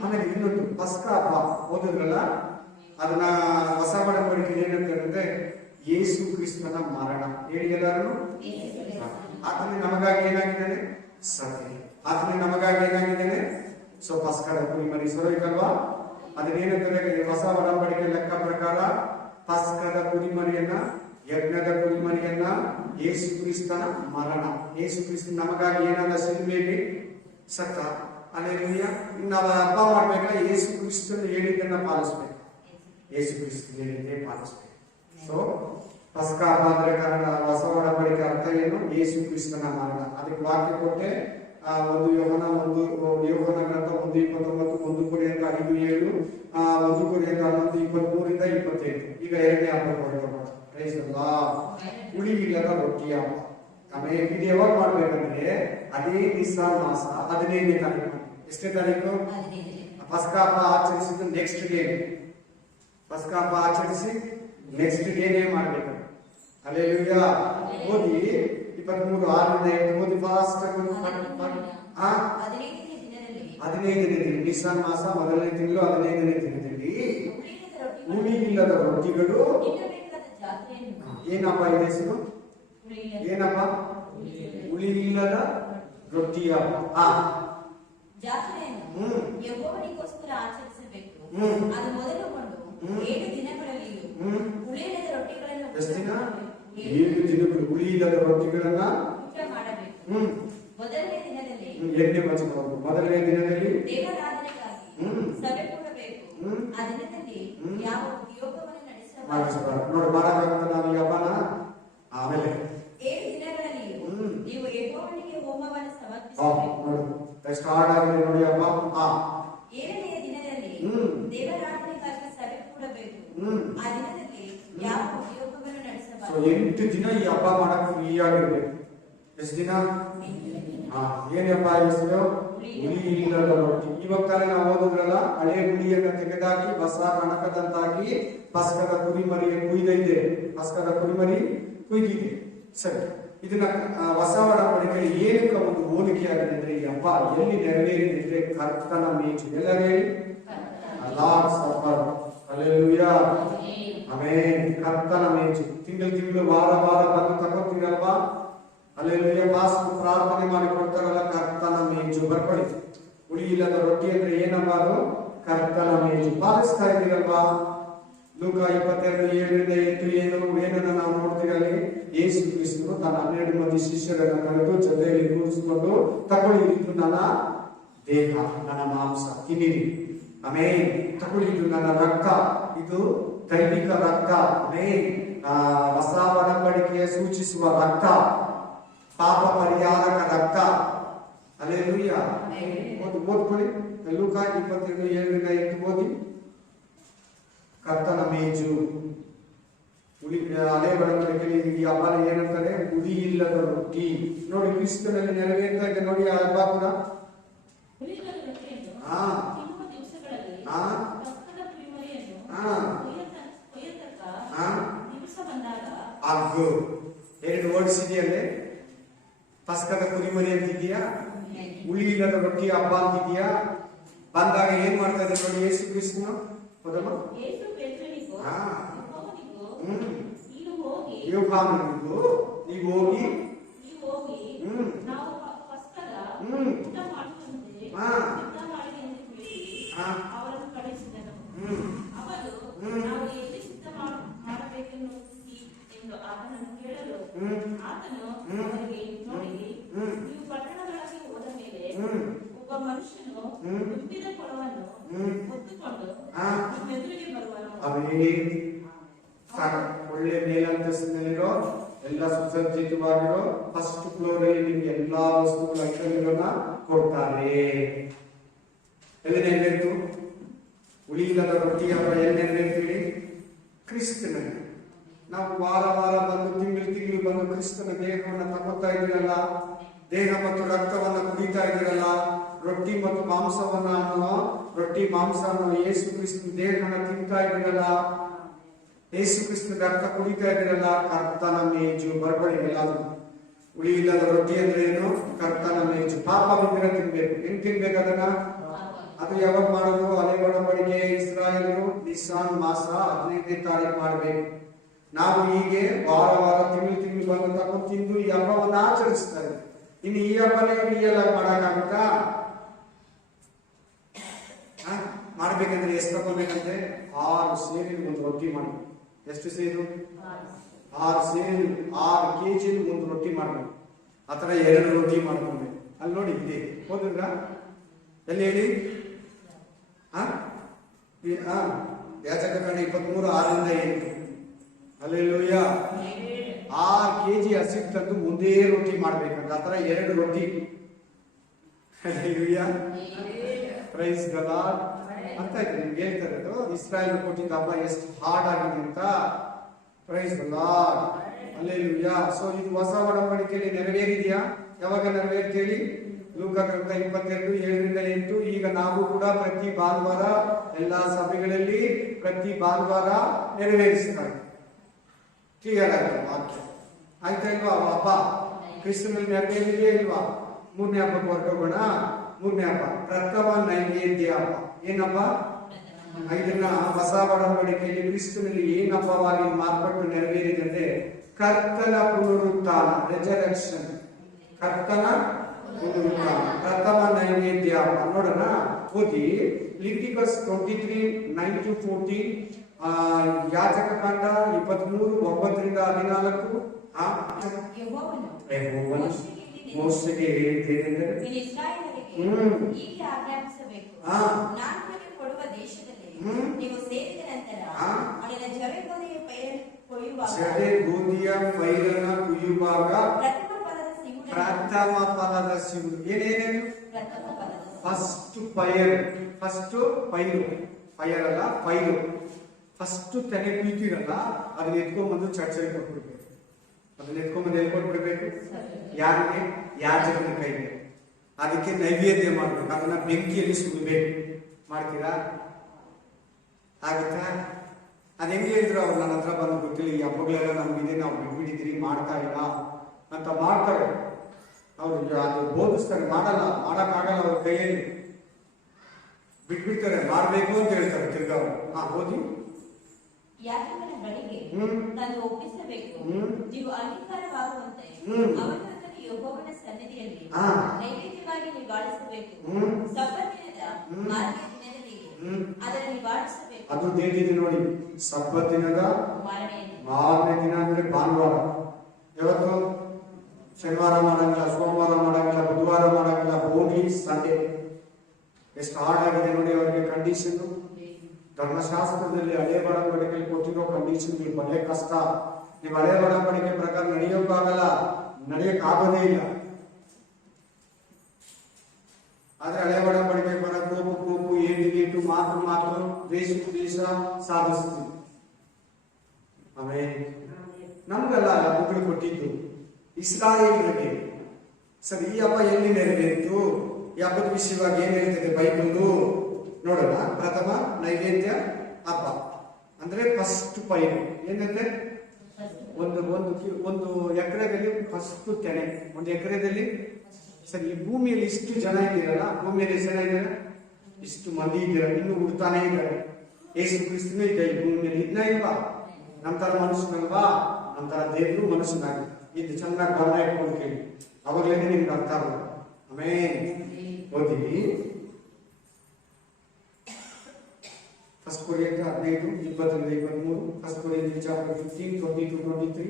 ಆಮೇಲೆ ಇನ್ನೊಂದು ಪಸ್ಕ ಹಬ್ಬ ಓದಿದ್ರಲ್ಲ, ಅದನ್ನ ಹೊಸ ಒಡಂಬಡಿಕೆ ಏನಂತಂದ್ರೆ ಯೇಸು ಕ್ರಿಸ್ತನ ಮರಣ. ಹೇಳಿ ಎಲ್ಲರೂ, ಆತನೇ ನಮಗಾಗಿ ಏನಾಗಿದ್ದಾನೆ? ಸತ್ಯ. ಆತನೇ ನಮಗಾಗಿ ಏನಾಗಿದ್ದಾನೆ? ಸೊ ಪಸ್ಕದ ಕುರಿಮರಿ ಸರೋಯ್ತಲ್ವಾ? ಅದನ್ನೇನಂತಾರೆ ಹೊಸ ಒಡಂಬಡಿಕೆ ಲೆಕ್ಕ ಪ್ರಕಾರ? ಪಸ್ಕದ ಕುರಿಮರಿಯನ್ನ, ಯಜ್ಞದ ಕುರಿಮರಿಯನ್ನ, ಯೇಸು ಕ್ರಿಸ್ತನ ಮರಣ. ಯೇಸು ಕ್ರಿಸ್ತ ನಮಗಾಗಿ ಏನಾದ ಸಿಲುಬೆಯಲ್ಲಿ ಸತ್ತ. ಹಲ್ಲೆಲೂಯಾ. ನಾವು ಹಬ್ಬ ಮಾಡ್ಬೇಕಾದ್ರೆ ಯೇಸು ಕ್ರಿಸ್ತನ ಹೇಳಿದ್ದನ್ನ ಪಾಲಿಸ್ಬೇಕು. ಯೇಸು ಕ್ರಿಸ್ತ ಹೇಳಿದ್ದೇ ಪಾಲಿಸ್ಬೇಕು. ಸೊ ಪಸ್ಕ ಹಬ್ಬ ಅಂದ್ರೆ ಕಾರಣ ಹೊಸ ಒಡಂಬಡಿಕೆ ಅರ್ಥ ಏನು? ಯೇಸು ಕ್ರಿಸ್ತನ ಮರಣ. ಅದಕ್ಕೆ ವಾಕ್ಯ ಕೊಟ್ಟೆ. ಒಂದು ಯೋಹನ ಗ್ರಂಥ 1:29, 1 ಕೊರಿಂಥ 5:7, 1 ಕೊರಿಂಥ 11:23-25. ಈಗ ಎರಡನೇ ಹಬ್ಬ ಹೊರಟೋಣ. Price the lord. ಹುಳಿ ಇಲ್ಲದ ರೊಟ್ಟಿ ಹಬ್ಬ. ಆಮೇಲೆ ಇದು ಯಾವಾಗ ಮಾಡ್ಬೇಕಂದ್ರೆ ಅದೇ ನಿಸ್ಸಾನ್ ಮಾಸ 15ನೇ ತಾರೀಕು. ಎಷ್ಟನೇ ತಾರೀಕು? ಪಸ್ಕ ಹಬ್ಬ ಆಚರಿಸಿದ್ದು ನೆಕ್ಸ್ಟ್ ಡೇ. ಪಸ್ಕ ಹಬ್ಬ ಆಚರಿಸಿ ನೆಕ್ಸ್ಟ್ ಡೇನೇ ಮಾಡ್ಬೇಕು. ಹಲ್ಲೆಲೂಯಾ. ಓದಿ 23:6-8 ಓದಿ ಫಾಸ್ಟ್. 15ನೇ ದಿನ ನಿಸ್ಸಾನ್ ಮಾಸ ಮೊದಲನೇ ತಿಂಗಳು 15ನೇ ದಿನದಲ್ಲಿ ಹುಳಿ ಇಲ್ಲದ ರೊಟ್ಟಿಗಳು. ಏನಪ್ಪ ಇದೆ ಹೆಸರು? ಏನಪ್ಪ? ಹುಳಿ ಇಲ್ಲದ ರೊಟ್ಟಿ ಹಬ್ಬ. ಯೆಹೋವನಿಗೋಸ್ಕರ ಆಚರಿಸಬೇಕು. ಅದು ಮೊದಲುಗೊಂಡು 7 ದಿನಗಳಲ್ಲಿಯೂ ಹುಳಿಯಿಲ್ಲದ ರೊಟ್ಟಿಗಳನ್ನು ಎಷ್ಟು ದಿನ? 7 ದಿನಗಳು ಹುಳಿ ಇಲ್ಲದ ರೊಟ್ಟಿಗಳನ್ನ ಊಟ ಮಾಡಬೇಕು. ಮೊದಲನೇ ದಿನದಲ್ಲಿ ಮೊದಲನೇ ದಿನದಲ್ಲಿ ದೇವಾರಾಧನೆಗಾಗಿ ಸಭೆ ಕೂಡಬೇಕು. ಆ ದಿನದಲ್ಲಿ ಯಾವ ಉದ್ಯೋಗವನ್ನು ನಡೆಸಬಾರದು. ನೋಡಿ, ಮಾಡಕ್ಕಾಗತ್ತ ನಾವು ಈ ಹಬ್ಬನ? ಆಮೇಲೆ 7 ದಿನಗಳಲ್ಲಿಯೂ ನೀವು ಯೆಹೋವನಿಗೆ ಹೋಮವನ್ನು ಸಮರ್ಪಿಸಬೇಕು. ಸ್ಟಾರ್ಟ್ ಆಗಲಿ ನೋಡಿ ಹಬ್ಬ. 7ನೆಯ ದಿನದಲ್ಲಿ ದೇವಾರಾಧನೆಗಾಗಿ ಸಭೆ ಕೂಡಬೇಕು. ಆ ದಿನದಲ್ಲಿ ಯಾವ ಉದ್ಯೋಗವನ್ನು ನಡೆಸಬಾರದು. 8 ದಿನ ಈ ಹಬ್ಬ ಮಾಡಕ್ ಫ್ರೀ ಆಗಿರ್ಬೇಕು. ಎಷ್ಟು ದಿನ? ಏನ್ ಹಬ್ಬ ಹೆಸರು? ಹುಳಿ ಇಲ್ಲದ ರೊಟ್ಟಿ. ಇವಾಗ ತಾನೇ ನಾವು ಓದಿದ್ರಲ್ಲ, ಹಳೆ ಹುಳಿಯನ್ನ ತೆಗೆದಾಕಿ ಹೊಸ ಕಣಕದಂತಾಗಿ ಪಸ್ಕದ ಕುರಿಮರಿ ಕುಯ್ದೈತೆ. ಪಸ್ಕದ ಕುರಿಮರಿ ಕುಯ್ದಿದೆ. ಸರಿ, ಇದನ್ನ ಹೊಸ ಒಡಂಬಡಿಕೆಯಲ್ಲಿ ಏನಕ್ಕೆ ಒಂದು ಹೋಲಿಕೆ ಆಗಿದೆ ಅಂದ್ರೆ, ಈ ಹಬ್ಬ ಎಲ್ಲಿ ನೆರವೇರಿದ್ರೆ ಕರ್ತನ ಮೇಜು. ಎಲ್ಲರೇ ಲಾರ್ಡ್ಸ್ ಸಪರ್. Hallelujah, amen. ಕರ್ತನ ಮೇಜು. ತಿಂಗಳು ವಾರ ಬಂದು ತಗೋತೀರಲ್ವಾ? ಹಲ್ಲೆಲೂಯಾ. ಪಾಸ್ಟ್ ಪ್ರಾರ್ಥನೆ ಮಾಡಿ ಕೊಡ್ತಾರಲ್ಲ, ಕರ್ತನ ಮೇಜು ಬರ್ಕೊಳ್ಳಿ. ಹುಳಿ ಇಲ್ಲದ ರೊಟ್ಟಿ ಅಂದ್ರೆ ಏನಪ್ಪ? ಅದು ಕರ್ತನ ಮೇಜು. ಪಾಲಿಸ್ತಾ ಇದ್ದೀರಲ್ವಾ? ಲೂಕ 22:7-8 ಏನನ್ನ ನಾವು ನೋಡ್ತೀರಲ್ಲಿ? ಯೇಸು ಕ್ರಿಸ್ತನು ತನ್ನ 12 ಮಂದಿ ಶಿಷ್ಯರನ್ನ ಕರೆದು ಜೊತೆಯಲ್ಲಿ ಕೂರಿಸಿಕೊಂಡು, ತಗೊಳ್ಳಿ, ಇದು ನನ್ನ ದೇಹ, ನನ್ನ ಮಾಂಸ, ತಿನ್ನಿರಿ. ಆಮೇನ್. ತಗೊಳ್ಳಿ, ಇದು ನನ್ನ ರಕ್ತ, ಇದು ದೈವಿಕ ರಕ್ತ. ಆಮೇನ್. ಹೊಸ ಒಡಂಬಡಿಕೆಯ ಸೂಚಿಸುವ ರಕ್ತ, ಪಾಪ ಪರಿಹಾರಕ ರಕ್ತ. ಹಲ್ಲೆಲೂಯ. ಓದ್ಕೊಳ್ಳಿ ಲೂಕ 22:7-8 ಓದಿ. ಕರ್ತನ ಮೇಜು ಹಳೆ ಒಡಂಬಡಿಕೆಯಲ್ಲಿ ಈ ಹಬ್ಬ ಏನಂತಾರೆ? ಹುಳಿ ಇಲ್ಲದ ರೊಟ್ಟಿ. ನೋಡಿ ಕ್ರಿಸ್ತನಲ್ಲಿ ನೆರವೇರ್ತಾ ಇದೆ ನೋಡಿ ಆ ಹಬ್ಬ ಕೂಡ. ಅಗ್ಗು 2 ವರ್ಡ್ಸ್ ಇದೆಯಲ್ಲೇ. ಪಸ್ಕದ ಕುರಿಮರಿ ಅಂತಿದ್ಯಾ, ಹುಳಿ ಇಲ್ಲದ ರೊಟ್ಟಿ ಹಬ್ಬ ಅಂತಿದ್ಯಾ. ಬಂದಾಗ ಏನ್ ಮಾಡ್ತಾ ಇದ್ದಾರೆ ನೋಡಿ ಯೇಸು ಕ್ರಿಸ್ತನು. ಹೌದಮ್ಮ? ನೀವು ಹೋಗಿ ಒಬ್ಬ ಮನುಷ್ಯನು ತುಂಬಿದ ಕೊಳವನ್ನು ಹೊತ್ತುಕೊಂಡು ಎದುರಿಗೆ ಬರುವನು. ಒಳ್ಳೆ ಮೇಲಂತಸ್ತಿನಲ್ಲಿರೋ ಎಲ್ಲ ಸುಸಜ್ಜಿತವಾಗಿರೋ ಫಸ್ಟ್ ಫ್ಲೋರ್ ಅಲ್ಲಿ ನಿಮ್ಗೆ ಎಲ್ಲಾ ವಸ್ತುಗಳ ಐಟಮ್ಗಳನ್ನ ಕೊಡ್ತಾರೆ. ಎಲ್ಲಿ ನೆರವೇರಿತು? ಉಳಿಲ್ಲದ ರೊಟ್ಟಿ ಹಬ್ಬ ಎಲ್ಲಿ ನೆರವೇರ್ತೀವಿ? ಕ್ರಿಸ್ತನಲ್ಲಿ. ನಾವು ವಾರ ವಾರ ಬಂದು ತಿಂಗಳು ಬಂದು ಕ್ರಿಸ್ತನ ದೇಹವನ್ನು ತಗೊಳ್ತಾ ಇದ್ದೀರಲ್ಲ, ದೇಹ ಮತ್ತು ರಕ್ತವನ್ನ ಕುಡಿತಾ ಇದ್ದೀರಲ್ಲ, ರೊಟ್ಟಿ ಮತ್ತು ರೊಟ್ಟಿ ಮಾಂಸವನ್ನು ಯೇಸು ಕ್ರಿಸ್ತನ ದೇಹವನ್ನು ತಿಂತಾ ಇದ್ದೀರಲ್ಲ, ಯೇಸು ಕ್ರಿಸ್ತನ ರಕ್ತ ಕುಡಿತಾ ಇದ್ದೀರಲ್ಲ. ಕರ್ತನ ಮೇಜು ಬರ್ಬಳಿ ಎಲ್ಲಾದ್ರು. ಉಳಿ ಇಲ್ಲದ ರೊಟ್ಟಿ ಅಂದ್ರೆ ಏನು? ಕರ್ತನ ಮೇಜು. ಪಾಪ ಬಿದ್ದರೆ ತಿನ್ಬೇಕು. ಹೆಂಗ್ ತಿನ್ಬೇಕು ಅದನ್ನ? ಅದು ಯಾವಾಗ ಮಾಡೋದು? ಹಳೆ ಒಡಂಬಡಿಕೆ ಇಸ್ರಾಯೇಲರು ನಿಸ್ಸಾನ್ ಮಾಸ 15ನೇ ತಾರೀಕು ಮಾಡ್ಬೇಕು. ನಾವು ಹೀಗೆ ವಾರ ವಾರ ತಿಂಗಳು ಬಂದು ತಗೊಂಡು ತಿಂದು ಈ ಹಬ್ಬವನ್ನು ಆಚರಿಸ್ತಾರೆ. ಇನ್ನು ಈ ಹಬ್ಬನೇ ರಿಯಲ್ ಆಗಿ ಮಾಡಕ್ಕಾಗುತ್ತಾ? ಮಾಡ್ಬೇಕಂದ್ರೆ ಎಷ್ಟು ತಗೋಬೇಕಂದ್ರೆ 6 ಸೇರಿ ಒಂದು ರೊಟ್ಟಿ ಮಾಡಿ. ಎಷ್ಟು ಸೇರು? 6 ಸೇರು 6 kg ಒಂದು ರೊಟ್ಟಿ ಮಾಡ್ಬೇಕು. ಆತರ 2 ರೊಟ್ಟಿ ಮಾಡ್ಕೊಬೇಕು. ಅಲ್ಲಿ ನೋಡಿ ಇದೆ, ಹೋದ್ರ ಎಲ್ಲಿ ಹೇಳಿ? ಯಾಜಕಕಾಂಡ 23:6-8. ಹಲ್ಲೆಲೂಯ. 6 kg ಹಸಿಟ್ಟು ತಂದು ಒಂದೇ ರೊಟ್ಟಿ ಮಾಡ್ಬೇಕಂದ್ರೆ ಆತರ 2 ರೊಟ್ಟಿ. ಹಲ್ಲೆಲೂಯ. Praise the lord. ಅರ್ಥ ಆಯ್ತು ನಿಮ್ಗೆ ಹೇಳ್ತಾರೆ ಅದು ಇಸ್ರಾಯೇಲ್ ಕೊಟ್ಟಿದ್ದ ಹಬ್ಬ ಎಷ್ಟು ಹಾರ್ಡ್ ಆಗಿದೆ ಅಂತ. Praise the lord. Hallelujah. So ಇದು ಹೊಸ ಒಡಂಬಡಿಕೆಯಲ್ಲಿ ನೆರವೇರಿದೆಯಾ? ಯಾವಾಗ ನೆರವೇರ್ತೇಳಿ? ಲೂಕ 22:7-8. ಈಗ ನಾವು ಕೂಡ ಪ್ರತಿ ಭಾನುವಾರ ಎಲ್ಲಾ ಸಭೆಗಳಲ್ಲಿ ಪ್ರತಿ ಭಾನುವಾರ ನೆರವೇರಿಸ್ತಾರೆ. ಕ್ಲಿಯರ್ ಆಯ್ತು ವಾಕ್ಯ? ಆಯ್ತಾ ಇಲ್ವಾ? ಹಬ್ಬ ಕ್ರಿಸ್ತನಲ್ಲಿ ನೆರವೇರಿದೆಯಾ ಇಲ್ವಾ? 3ನೇ ಹಬ್ಬಕ್ಕೆ ಹೊರಟೋಗೋಣ. 3ನೇ ಹಬ್ಬ ಪ್ರಥಮ ನೈವೇದ್ಯ ಹಬ್ಬ. ಏನಪ್ಪ? ಇದನ್ನ ಹೊಸ ಒಡಂಬಡಿಕೆಯಲ್ಲಿ ಕ್ರಿಸ್ತನಲ್ಲಿ ಏನ್ ಹಬ್ಬವಾಗಿ ಮಾರ್ಪಟ್ಟು ನೆರವೇರಿದೆ ಅಂದ್ರೆ ಕರ್ತನ ಪುನರುತ್ಥಾನ, ರೆಜರೆಕ್ಷನ್. ಕರ್ತನ ಪುನರುತ್ಥಾನ ಪ್ರಥಮ ನೈವೇದ್ಯ ಹಬ್ಬ. ನೋಡೋಣ, ಓದಿ. ಲಿವಿಟಿಕಸ್ 23:9-14, ಯಾಜಕಕಾಂಡ 23:9-14. ಮೋಶೆಗೆ ಹೇಳಿದ್ದೇನೆಂದರೆ ಹೀಗೆ ಆಜ್ಞಾಪಿಸಬೇಕು, ನಾನು ನಿಮಗೆ ಕೊಡುವ ದೇಶದಲ್ಲಿ ನೀವು ಸೇರಿದ ನಂತರ ಅದರ ಜವೆ ಗೋಧಿಯ ಪೈರನ್ನು ಕೊಯ್ಯುವಾಗ ಪ್ರಥಮ ಫಲದ ಸಿಗುವುದು. ಏನೇನೇನು? ಫಸ್ಟ್ ಪೈರ್. ಫಸ್ಟ್ ಪೈರು. ಪೈರ್ ಅಲ್ಲ, ಪೈರು. ಫಸ್ಟ್ ತೆನೆ ಕುಯ್ತೀರಲ್ಲ, ಅದನ್ನ ಎತ್ಕೊಂಡ್ಬಂದು ಚರ್ಚೆಗೆ ಕೊಟ್ಬಿಡ್ಬೇಕು. ಅದನ್ನ ಎತ್ಕೊಂಡ್ಬಂದು ಎಲ್ಲಿ ಕೊಟ್ಬಿಡ್ಬೇಕು? ಯಾರಿಗೆ? ಯಾಜಕನ ಕೈಗೆ. ಅದಕ್ಕೆ ನೈವೇದ್ಯ ಮಾಡ್ಬೇಕು. ಅದನ್ನ ಬೆಂಕಿಯಲ್ಲಿ ಸುಡಬೇಕು. ಮಾಡ್ತೀರಾ? ಆಗುತ್ತಾ? ಅದ್ ಹೆಂಗೆ ಹೇಳಿದ್ರು ಅವ್ರು ನನ್ನ ಹತ್ರ ಬಂದು ಗೊತ್ತಿಲ್ಲ, ಈ ಹಬ್ಬಗಳೆಲ್ಲ ನಮ್ಗಿದೆ, ನಾವು ಬಿಟ್ಬಿಟ್ಟಿದ್ದೀರಿ, ಮಾಡ್ತಾ ಇಲ್ಲ ಅಂತ ಮಾಡ್ತಾರೆ. ಅವ್ರು ಅದು ಬೋಧಿಸ್ತಾರೆ, ಮಾಡಕ್ಕಾಗಲ್ಲ ಅವ್ರ ಕೈಯಲ್ಲಿ. ಬಿಟ್ಬಿಡ್ತಾರೆ, ಮಾಡ್ಬೇಕು ಅಂತ ಹೇಳ್ತಾರೆ ತಿರ್ಗಾ ಅವರು. ಓದಿ. ಯಾಜಕನ ಬಳಿಗೆ ತಂದು ಒಪ್ಪಿಸಬೇಕು. ನೀವು ಅಂಗೀಕಾರವಾಗುವಂತೆ ಅವನನ್ನು ಯೆಹೋವನ ಸನ್ನಿಧಿಯಲ್ಲಿ ನೈವೇದ್ಯವಾಗಿ ನಿವಾಳಿಸಬೇಕು. ಸಬ್ಬತ್ ದಿನದ ಮಾರನೆಯ ದಿನದಲ್ಲಿ ಅದನ್ನು ನಿವಾಳಿಸಬೇಕು. ಅದು ಏನಿದೆ ನೋಡಿ, ಸಬ್ಬತ್ ದಿನದ ಮಾರನೇ ದಿನ ಅಂದ್ರೆ ಭಾನುವಾರ. ಯಾವತ್ತು? ಶನಿವಾರ ಮಾಡಂಗಿಲ್ಲ, ಸೋಮವಾರ ಮಾಡಂಗಿಲ್ಲ, ಬುಧವಾರ ಮಾಡಂಗಿಲ್ಲ, ಹೋಗಿ ಸಂಡೇ. ಎಷ್ಟು ಹಾರ್ಡ್ ಆಗಿದೆ ನೋಡಿ ಅವರಿಗೆ ಕಂಡೀಷನ್. ಧರ್ಮಶಾಸ್ತ್ರದಲ್ಲಿ ಹಳೆ ಒಡಂಬಡಿಕೆಯಲ್ಲಿ ಕೊಟ್ಟಿರೋ ಕಂಡೀಷನ್ಗಳು ಬಹಳ ಕಷ್ಟ. ನೀವು ಹಳೆ ಒಡಂಬಡಿಕೆ ಪ್ರಕಾರ ನಡೆಯೋಕ್ಕಾಗಲ್ಲ, ನಡೆಯಕ್ಕಾಗೋದೇ ಇಲ್ಲ. ಆದ್ರೆ ಹಳೆ ಒಡಂಬಡಿಕೆ ಪ್ರಕಾರ ಕೋಪು ಏಟು ಮಾತ್ರ ದ್ವೇಷ ಸಾಧಿಸ್ತೀವಿ. ಆಮೇಲೆ ನಮ್ಗೆಲ್ಲ ಹಬ್ಬಗಳು ಕೊಟ್ಟಿದ್ದು ಇಸ್ರಾಯೇಲರಿಗೆ. ಸರಿ, ಈ ಹಬ್ಬ ಎಲ್ಲಿ ನೆರವೇರಿತು? ಈ ಹಬ್ಬದ ವಿಷಯವಾಗಿ ಏನ್ ಹೇಳ್ತಿದೆ ಬೈಬಲು ನೋಡೋಣ. ಪ್ರಥಮ ನೈವೇದ್ಯ ಹಬ್ಬ ಅಂದ್ರೆ ಫಸ್ಟ್ ಪೈರು ಏನಂದ್ರೆ ಒಂದು ಎಕರೆದಲ್ಲಿ ಫಸ್ಟ್ ತೆನೆ. ಒಂದು ಎಕರೆದಲ್ಲಿ ಸರಿ, ಈ ಭೂಮಿಯಲ್ಲಿ ಇಷ್ಟು ಜನ ಇದ್ದೀರಲ್ಲ, ಭೂಮಿಯಲ್ಲಿ ಎಷ್ಟು ಜನ ಇದ್ದೀರ? ಇಷ್ಟು ಮಂದಿ ಇದ್ದೀರ, ಇನ್ನು ಹುಡ್ತಾನೆ ಇದ್ದಾರೆ. ಯೇಸು ಕ್ರಿಸ್ತನು ಇದೆ ಈ ಭೂಮಿಯಲ್ಲಿ, ಇದ್ನ ಇಲ್ವಾ? ನಮ್ಮ ತರ ಮನುಷ್ಯನಲ್ವಾ? ನಮ್ಮ ತರ ದೇವರು ಮನುಷ್ಯನಾಗಿ ಇದು ಚೆನ್ನಾಗಿ ಗಮನ ಇಟ್ಕೊಂಡು ಕೇಳಿ, ಅವಾಗಲೇ ನಿಮ್ಗೆ ಅರ್ಥ ಆಗೋದು. ಆಮೇಲೆ ಓದಿವಿ first Corinthians 15:20-23. First Corinthians chapter 15:20-23.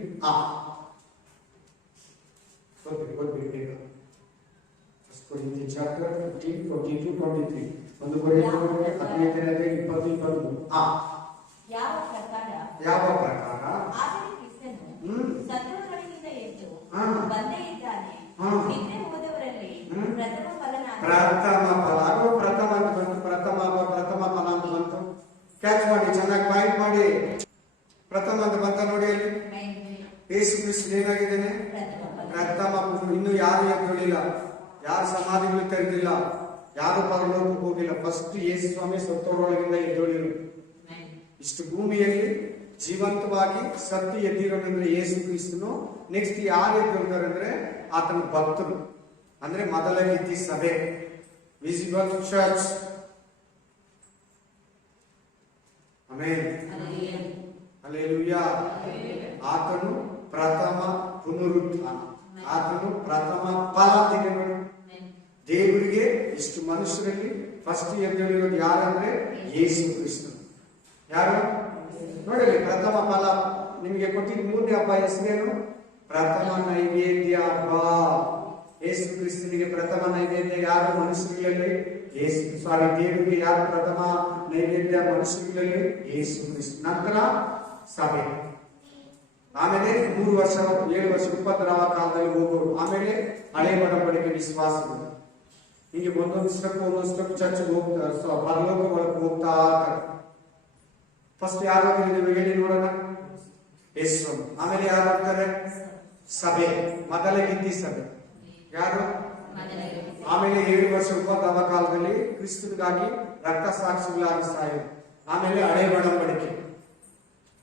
ಓದ್ಬಿಡಿ ಬೇಗ. First Corinthians chapter 15:20-23. ಒಂದು ಕೊರಿಯಂತ 15:20-23. ಯಾವ ಪ್ರಕಾರ ಆದರೆ ಕ್ರಿಸ್ತನು ಸತ್ತವರೊಳಗಿಂದ ಎದ್ದು ಬಂದೇ ಇದ್ದಾನೆ. ನಿದ್ರೆ ಹೋದವರಲ್ಲಿ ಪ್ರಥಮ ಫಲ ಅಂತ ಬಂತು. ಕ್ಯಾಚ್ ಮಾಡಿ, ಚೆನ್ನಾಗಿ ಪಾಯಿಂಟ್ ಮಾಡಿ. ಪ್ರಥಮ ಅಂತ ಬಂತ ನೋಡಿ ಅಲ್ಲಿ. ಯೇಸು ಕ್ರಿಸ್ತನು ಏನಾಗಿದ್ದಾನೆ? ಪ್ರಥಮ. ಇನ್ನು ಯಾರು ಎದ್ದೇಳಿಲ್ಲ, ಯಾರು ಸಮಾಧಿಗಳು ತೆರೆದಿಲ್ಲ, ಯಾರು ಪರಲೋಕಕ್ಕೆ ಹೋಗಿಲ್ಲ. ಫಸ್ಟ್ ಯೇಸು ಸ್ವಾಮಿ ಸತ್ತವರೊಳಗಿಂದ ಎದ್ದೇಳಿರು. ಇಷ್ಟು ಭೂಮಿಯಲ್ಲಿ ಜೀವಂತವಾಗಿ ಸತ್ತಿ ಎದ್ದಿರೋದಂದ್ರೆ ಯೇಸು ಕ್ರಿಸ್ತನು. ನೆಕ್ಸ್ಟ್ ಯಾರು ಎದ್ದೇಳ್ತಾರೆ ಅಂದ್ರೆ ಆತನ ಭಕ್ತರು, ಅಂದ್ರೆ ಮೊದಲ ರೀತಿ ಸಭೆ, ವಿಸಿಬಲ್ ಚರ್ಚ್. Amen, hallelujah. ಆತನು ಪ್ರಥಮ ಪುನರುತ್ಥಾನ, ಆತನು ಪ್ರಥಮ ಫಲ ದಿನಗಳು. ದೇವರಿಗೆ ಇಷ್ಟು ಮನುಷ್ಯರಲ್ಲಿ ಫಸ್ಟ್ ಎದ್ದೇಳಿರೋದು ಯಾರಂದ್ರೆ ಯೇಸು ಕ್ರಿಸ್ತನು. ಯಾರು ನೋಡಿ, ಪ್ರಥಮ ಫಲ ನಿಮಗೆ ಕೊಟ್ಟಿದ್ದು 3ನೇ ಹಬ್ಬ ಹೆಸರೇನು? ಪ್ರಥಮ ನೈವೇದ್ಯ ಹಬ್ಬ. ಯೇಸು ಕ್ರಿಸ್ತನಿಗೆ ಪ್ರಥಮ ನೈವೇದ್ಯ ಯಾರು? ಮನುಷ್ಯರಲ್ಲಿ ದೇವರಿಗೆ ಯಾರು ಪ್ರಥಮ ನೈವೇದ್ಯ? ಮನುಷ್ಯರಲ್ಲಿ ಯೇಸು ಕ್ರಿಸ್ತ. ನಂತರ ಸಭೆ, ಆಮೇಲೆ 3 ವರ್ಷ 7 ವರ್ಷ ಉಪದ್ರವ ಕಾಲದಲ್ಲಿ ಹೋಗೋರು, ಆಮೇಲೆ ಹಳೆ ಒಡಂಬಡಿಕೆ ವಿಶ್ವಾಸಗಳು. ಹೀಗೆ ಒಂದೊಂದು ಸ್ಟೆಪ್ ಚರ್ಚ್ ಹೋಗ್ತಾರೆ, ಪರಲೋಕ ಒಳಗೆ ಹೋಗ್ತಾ ಇರ್ತಾರೆ. ಫಸ್ಟ್ ಯಾರು ಹೇಳಿ ನೋಡೋಣ? ಯೇಸು. ಆಮೇಲೆ ಯಾರು ಆಗ್ತಾರೆ? ಸಭೆ, ಮೊದಲ ಗಿದ್ದಿ ಸಭೆ. ಯಾರು? ಆಮೇಲೆ 7 ವರ್ಷ ಉಪದ್ರವ ಕಾಲದಲ್ಲಿ ಕ್ರಿಸ್ತನಿಗಾಗಿ ರಕ್ತ ಸಾಕ್ಷಿಗಳಾಗಿ ಸಾಯೋದು. ಆಮೇಲೆ ಹಳೆ ಒಡಂಬಡಿಕೆ,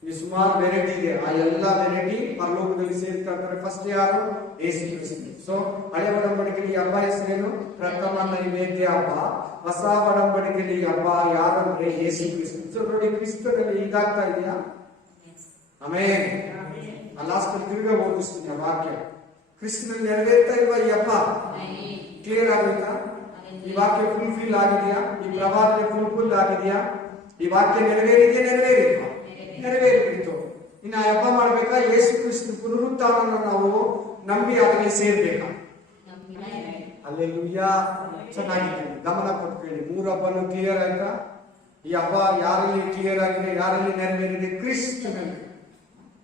ಇಲ್ಲಿ ಸುಮಾರು ವೆರೈಟಿ ಇದೆ. ಆ ಎಲ್ಲಾ ವೆರೈಟಿ ಪರಲೋಕದಲ್ಲಿ ಸೇರ್ತಾ ಇರ್ತಾರೆ. ಫಸ್ಟ್ ಯಾರು? ಯೇಸು ಕ್ರಿಸ್ತ. ಸೊ ಹಳೆ ಒಡಂಬಡಿಕೆಯಲ್ಲಿ ಹಬ್ಬ ಹೆಸರೇನು? ಪ್ರಥಮ ನೈವೇದ್ಯ ಹಬ್ಬ. ಹೊಸ ಒಡಂಬಡಿಕೆಯಲ್ಲಿ ಹಬ್ಬ ಯಾರಂದ್ರೆ ಯೇಸು ಕ್ರಿಸ್ತ. ಸೊ ನೋಡಿ, ಕ್ರಿಸ್ತನಲ್ಲಿ ಈಗಾಗ್ತಾ ಇದೆಯಾ? ಆಮೇನ್. ಲಾಸ್ಟ್ ತಿರುಗ ಓದಿಸ್ತೀನಿ ಆ ವಾಕ್ಯ. ಕ್ರಿಸ್ತನಲ್ಲಿ ನೆರವೇರ್ತಾ ಇಲ್ವಾ ಈ ಹಬ್ಬ? ಕ್ಲಿಯರ್ ಆಗುತ್ತಾ? ಈ ವಾಕ್ಯ ಫುಲ್ಫಿಲ್ ಆಗಿದೆಯಾ? ಈ ಪ್ರವಾದನೆ ಫುಲ್ಫಿಲ್ ಆಗಿದೆಯಾ? ಈ ವಾಕ್ಯ ನೆರವೇರಿದೆಯಾ? ನೆರವೇರಿಬಿಡ್ತು. ಇನ್ನು ಆ ಹಬ್ಬ ಮಾಡ್ಬೇಕಾ? ಯೇಸು ಕ್ರಿಸ್ತನ ಪುನರುತ್ಥಾನವನ್ನು ನಾವು ನಂಬಿ ಅದಕ್ಕೆ ಸೇರ್ಬೇಕಾ? ಹಲ್ಲೆಲೂಯಾ. ಚೆನ್ನಾಗಿದೆ, ಗಮನ ಕೊಟ್ಟು ಕೇಳಿ. 3 ಹಬ್ಬನು ಕ್ಲಿಯರ್ ಆಯ್ತಾ? ಈ ಹಬ್ಬ ಯಾರಲ್ಲಿ ಕ್ಲಿಯರ್ ಆಗಿದೆ? ಯಾರಲ್ಲಿ ನೆರವೇರಿದೆ? ಕ್ರಿಸ್ತನಲ್ಲಿ.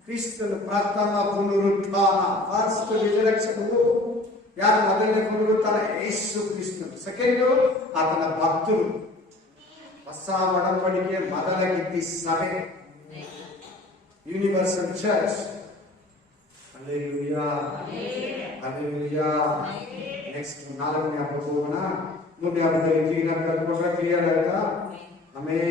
ಕ್ರಿಸ್ತನ ಪ್ರಥಮ ಪುನರುತ್ಥಾನ, ಫಸ್ಟ್ ರಿಸರೆಕ್ಷನ್. ಯಾರು ಮೊದಲನೇ ಪುನರುತ್ಥಾನ? ಯೇಸು ಕ್ರಿಸ್ತನು. ಸೆಕೆಂಡ್ ಆತನ ಭಕ್ತರು, ಹೊಸ ಒಡಂಬಡಿಕೆ ಮೊದಲ ಗಿದ್ದಿ ಸಭೆ, universal church. Hallelujah, hallelujah. Next 4ನೇ ಹಬ್ಬಕ್ಕೆ ಹೋಗೋಣ. 3ನೇ ಹಬ್ಬದಲ್ಲಿ ಕ್ಲಿಯರ್ ಆಯ್ತಾ? ಆಮೇಲೆ